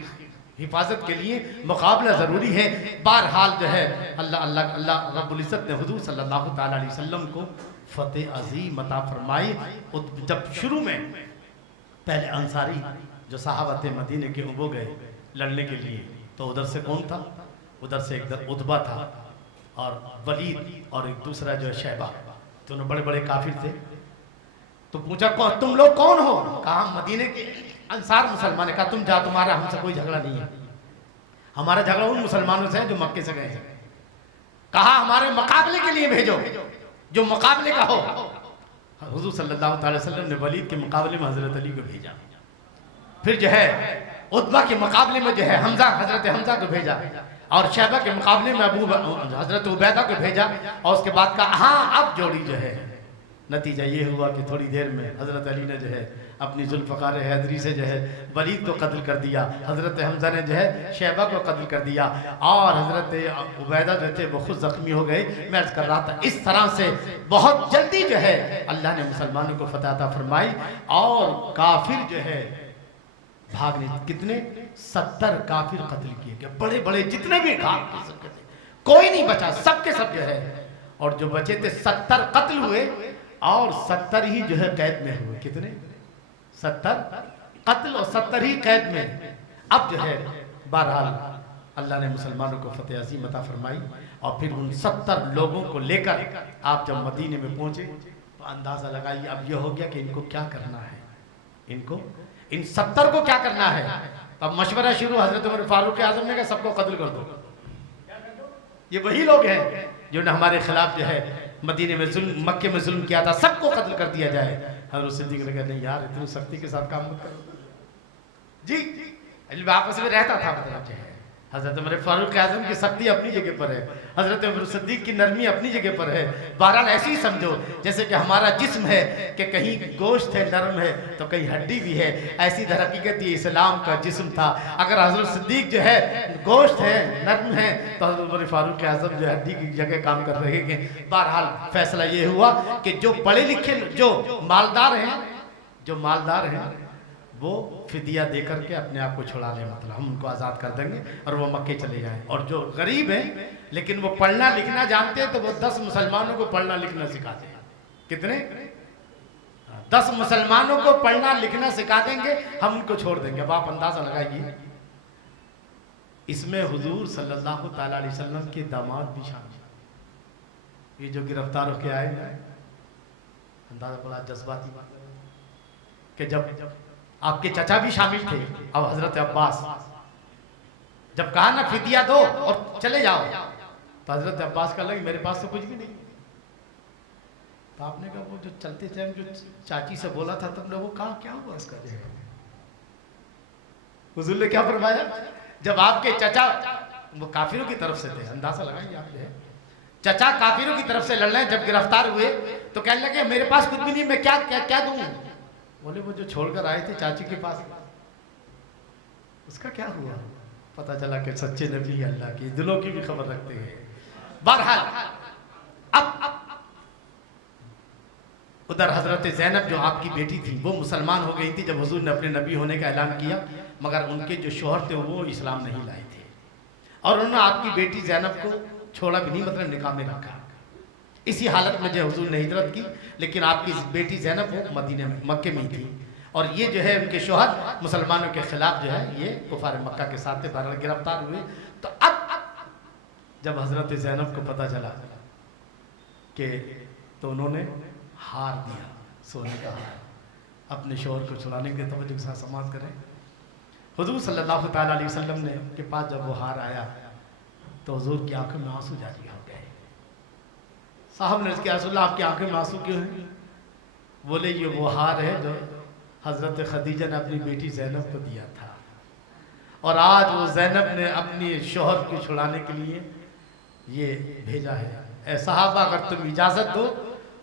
حفاظت کے لیے مقابلہ ضروری ہے. بہرحال جو ہے اللہ رب العزت نے حضور صلی اللہ تعالیٰ علیہ وسلم کو فتح عظیم عطا فرمائی. جب شروع میں پہلے انصاری جو صحابہ تھے مدینے کے وہ گئے لڑنے کے لیے تو ادھر سے کون تھا؟ ادھر سے ایک عتبہ تھا اور ولید اور ایک دوسرا جو ہے شیبہ، دونوں بڑے بڑے کافر تھے. تو پوچھا تم لوگ کون ہو؟ کہا مدینے کے انصار مسلمان. نے کہا تم جا، تمہارا ہم سے کوئی جھگڑا نہیں ہے، ہمارا جھگڑا ان مسلمانوں سے ہے جو مکے سے گئے ہیں. کہا ہمارے مقابلے کے لیے بھیجو جو مقابلے کا ہو. حضور صلی اللہ علیہ وسلم نے ولید کے مقابلے میں حضرت علی کو بھیجا، پھر جو ہے عتبہ کے مقابلے میں جو ہے حضرت حمزہ کو بھیجا اور شیبہ کے مقابلے میں حضرت عبیدہ کو بھیجا. اور اس کے بعد کہا ہاں اب جوڑی جو ہے. نتیجہ یہ ہوا کہ تھوڑی دیر میں حضرت علی نے جو ہے اپنی ذوالفقار حیدری سے جو ہے ولید کو قتل کر دیا، حضرت حمزہ نے جو ہے شیبہ کو قتل کر دیا اور حضرت عبیدہ جو تھے وہ خود زخمی ہو گئے. میں عرض کر رہا تھا اس طرح سے بہت جلدی جو ہے اللہ نے مسلمانوں کو فتح عطا فرمائی اور کافر جو ہے بھاگنے. کتنے؟ 70 کافر قتل کیے گئے، بڑے بڑے جتنے بھی کافر تھے کوئی نہیں بچا، سب کے سب جو ہے. اور جو بچے تھے 70 قتل ہوئے اور 70 ہی جو ہے قید میں ہوئے. کتنے؟ 70 قتل اور 70 ہی قید میں. اب جو ہے بہرحال اللہ نے مسلمانوں کو فتح عظیم عطا فرمائی اور پھر ان 70 لوگوں کو لے کر آپ جب مدینے میں پہنچے تو اندازہ لگائیے اب یہ ہو گیا کہ ان کو کیا کرنا ہے، ان 70 کو کیا کرنا ہے. اب مشورہ شروع. حضرت عمر فاروق اعظم نے کہا سب کو قتل کر دو. یہ وہی لوگ ہیں جو نے ہمارے خلاف جو ہے مدینے میں ظلم، مکے میں ظلم کیا تھا، سب کو قتل کر دیا جائے. حضرت صدیق نے کہا نہیں یار اتنی سختی کے ساتھ کام مت کرو. جی آپس میں رہتا تھا مطلب جو ہے حضرت عمر فاروق اعظم کی سختی اپنی جگہ پر ہے، حضرت عمر صدیق کی نرمی اپنی جگہ پر ہے. بہرحال ایسے ہی سمجھو جیسے کہ ہمارا جسم ہے کہ کہیں گوشت ہے نرم ہے تو کہیں ہڈی بھی ہے، ایسی در حقیقت یہ اسلام کا جسم تھا. اگر حضرت صدیق جو ہے گوشت ہے نرم ہے تو حضرت عمر فاروق اعظم جو ہڈی کی جگہ کام کر رہے ہیں. بہرحال فیصلہ یہ ہوا کہ جو پڑھے لکھے جو مالدار ہیں وہ فدیہ دے کر کے اپنے آپ کو چھڑا لیں، مطلب ہم ان کو آزاد کر دیں گے اور وہ مکے چلے جائیں. اور جو غریب ہیں لیکن وہ پڑھنا لکھنا جانتے ہیں تو وہ 10 مسلمانوں کو پڑھنا لکھنا سکھاتے ہیں. کتنے؟ 10 مسلمانوں کو پڑھنا لکھنا سکھا دیں گے، ہم ان کو چھوڑ دیں گے. اب آپ اندازہ لگائیے اس میں حضور صلی اللہ تعالیٰ علیہ وسلم کے داماد بھی شامل ہیں. یہ جو گرفتار ہو کے آئے اندازہ بڑا جذباتی بات کہ جب آپ کے چچا بھی شامل تھے. اب حضرت عباس جب کہا نا فدیہ دو اور چلے جاؤ تو حضرت عباس کا لگا میرے پاس تو کچھ بھی نہیں. تو آپ نے کہا وہ جو چلتے ٹائم جو چاچی سے بولا تھا تم نے وہ کہا کیا ہوا اس کا؟ حضور نے کیا فرمایا؟ جب آپ کے چچا وہ کافروں کی طرف سے تھے، اندازہ لگائیے آپ نے، چچا کافروں کی طرف سے لڑ رہے ہیں، جب گرفتار ہوئے تو کہنے لگے میرے پاس کچھ بھی نہیں، میں کیا دوں؟ بولے وہ جو چھوڑ کر آئے تھے چاچی کے پاس اس کا کیا ہوا؟ پتہ چلا کہ سچے نبی اللہ کی دلوں کی بھی خبر رکھتے ہیں. بہرحال اب ادھر حضرت زینب جو آپ کی بیٹی تھی وہ مسلمان ہو گئی تھی جب حضور نے اپنے نبی ہونے کا اعلان کیا، مگر ان کے جو شوہر تھے وہ اسلام نہیں لائے تھے اور انہوں نے آپ کی بیٹی زینب کو چھوڑا بھی نہیں، مطلب نکاح میں رکھا. اسی حالت میں جو حضور نے ہجرت کی، لیکن آپ کی بیٹی زینب وہ مدینہ میں مکے میں تھی اور یہ جو ہے ان کے شوہر مسلمانوں کے خلاف جو ہے یہ کفار مکہ کے ساتھ بہرحال گرفتار ہوئے. تو اب جب حضرت زینب کو پتہ چلا کہ تو انہوں نے ہار دیا، سونے کا ہار، اپنے شوہر کو چھڑانے کے توجہ کے ساتھ سماعت کریں. حضور صلی اللہ تعالیٰ علیہ وسلم نے کے پاس جب وہ ہار آیا تو حضور کی آنکھوں میں آنسو جاری ہو گئے. صاحب نے کہا رسول اللہ آپ کی آنکھوں میں آنسو کیوں ہیں؟ بولے یہ وہ ہار ہے جو حضرت خدیجہ نے اپنی بیٹی زینب کو دیا تھا اور آج وہ زینب نے اپنی شوہر کو چھڑانے کے لیے یہ بھیجا ہے. اے صحابہ اگر تم اجازت دو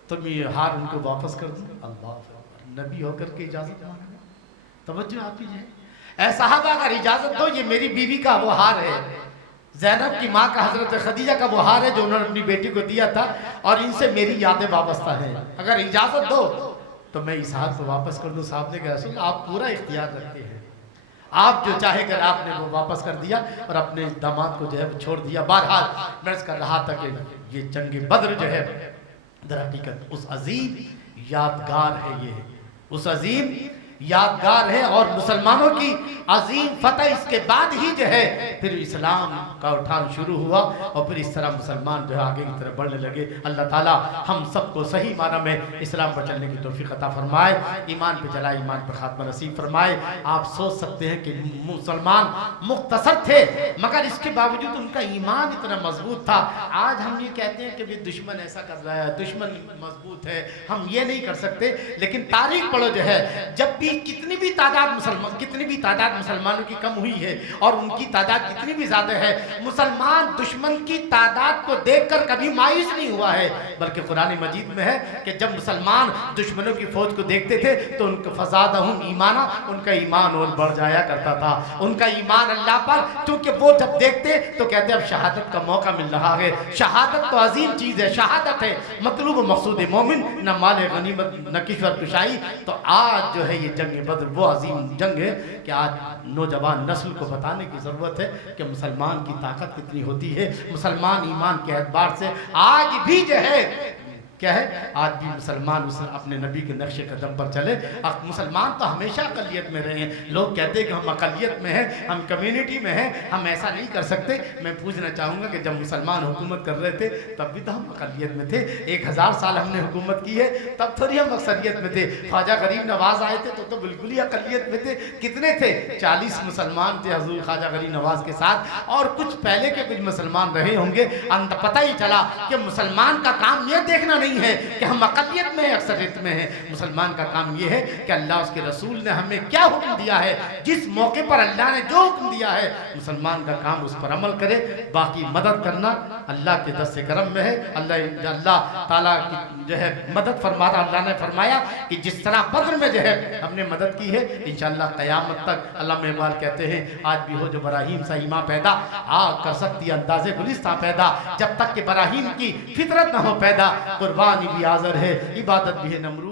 تو میں یہ ہار ان کو واپس کر دوں. اللہ نبی ہو کر کے اجازت مانگنا، توجہ آپ کیجئے. اے صحابہ اگر اجازت دو یہ میری بیوی کا وہ ہار ہے، زینب کی ماں کا حضرت خدیجہ کا وہ ہار ہے جو انہوں نے اپنی بیٹی کو دیا تھا اور ان سے میری یادیں وابستہ ہیں، اگر اجازت دو تو میں اس ہار کو واپس کر دوں. صاحب نے کہا رسول اللہ آپ پورا اختیار رکھتے ہیں، آپ جو چاہے کر آپ نے وہ واپس کر دیا اور اپنے داماد کو جو ہے وہ چھوڑ دیا. بہرحال میں اس کا رہا تھا کہ یہ جنگ بدر جو ہے در حقیقت اس عظیم یادگار ہے، یہ اس عظیم یادگار ہے اور مسلمانوں کی عظیم فتح. اس کے بعد ہی جو ہے پھر اسلام کا اٹھان شروع ہوا اور پھر اس طرح مسلمان جو ہے آگے کی طرف بڑھنے لگے. اللہ تعالی ہم سب کو صحیح معنی میں اسلام پر چلنے کی توفیق عطا فرمائے، ایمان پہ چلا ایمان پر خاتمہ نصیب فرمائے. آپ سوچ سکتے ہیں کہ مسلمان مختصر تھے مگر اس کے باوجود ان کا ایمان اتنا مضبوط تھا. آج ہم یہ کہتے ہیں کہ بھی دشمن ایسا کر رہا ہے، دشمن مضبوط ہے، ہم یہ نہیں کر سکتے. لیکن تاریخ پڑھو جو ہے جب بھی کتنی بھی تعداد مسلمانوں کی کم ہوئی ہے اور ان کی تعداد کتنی بھی زیادہ ہے، مسلمان دشمن کی تعداد کو دیکھ کر کبھی مایوس نہیں ہوا ہے، بلکہ قرآن مجید میں ہے کہ جب مسلمان دشمنوں کی فوج کو دیکھتے تھے تو ان کا فزادہم ایمانا، ان کا ایمان اور بڑھ جایا کرتا تھا. ان کا ایمان اللہ پر، کیونکہ وہ جب دیکھتے تو کہتے اب شہادت کا موقع مل رہا ہے. شہادت تو عظیم چیز ہے، شہادت ہے مطلوب و مقصود مومن، نہ مال غنیمت نہ کشور کشائی. تو آج جو ہے یہ جنگ بدر وہ عظیم جنگ ہے کہ آج نوجوان نسل کو بتانے کی ضرورت ہے کہ مسلمان کی طاقت کتنی ہوتی ہے. مسلمان ایمان کے اعتبار سے آج بھی جو ہے کیا ہے، آج بھی مسلمان اپنے نبی کے نقش قدم پر چلے. مسلمان تو ہمیشہ اقلیت میں رہے ہیں. لوگ کہتے ہیں کہ ہم اقلیت میں ہیں، ہم کمیونٹی میں ہیں، ہم ایسا نہیں کر سکتے. میں پوچھنا چاہوں گا کہ جب مسلمان حکومت کر رہے تھے تب بھی تو ہم اقلیت میں تھے. 1000 سال ہم نے حکومت کی ہے تب تھوڑی ہم اکثریت میں تھے. خواجہ غریب نواز آئے تھے تو بالکل ہی اقلیت میں تھے. کتنے تھے؟ 40 مسلمان تھے حضور خواجہ غریب نواز کے ساتھ اور کچھ پہلے کے کچھ مسلمان رہے ہوں گے. پتہ ہی چلا کہ مسلمان کا کام یہ دیکھنا نہیں نہیں ہے کہ ہم اقلیت میں اکثریت میں ہیں. مسلمان کا کام یہ ہے کہ اللہ اس کے رسول نے ہمیں کیا حکم دیا ہے, جس موقع پر اللہ نے جو حکم دیا ہے, مسلمان کا کام اس پر عمل کرے. باقی مدد کرنا اللہ کے دست کرم میں ہے. اللہ تعالیٰ کی جو ہے مدد فرماتا. اللہ نے فرمایا کہ جس طرح بدر میں جو ہے ہم نے مدد کی ہے, انشاءاللہ قیامت تک علامہ اقبال کہتے ہیں آج بھی ہو جو براہیم سا ایمان پیدا, آگ کر سکتی انداز گلستہ پیدا. جب تک کہ براہیم کی فطرت نہ ہو پیدا, قربانی بھی حاضر ہے, عبادت بھی ہے نمرود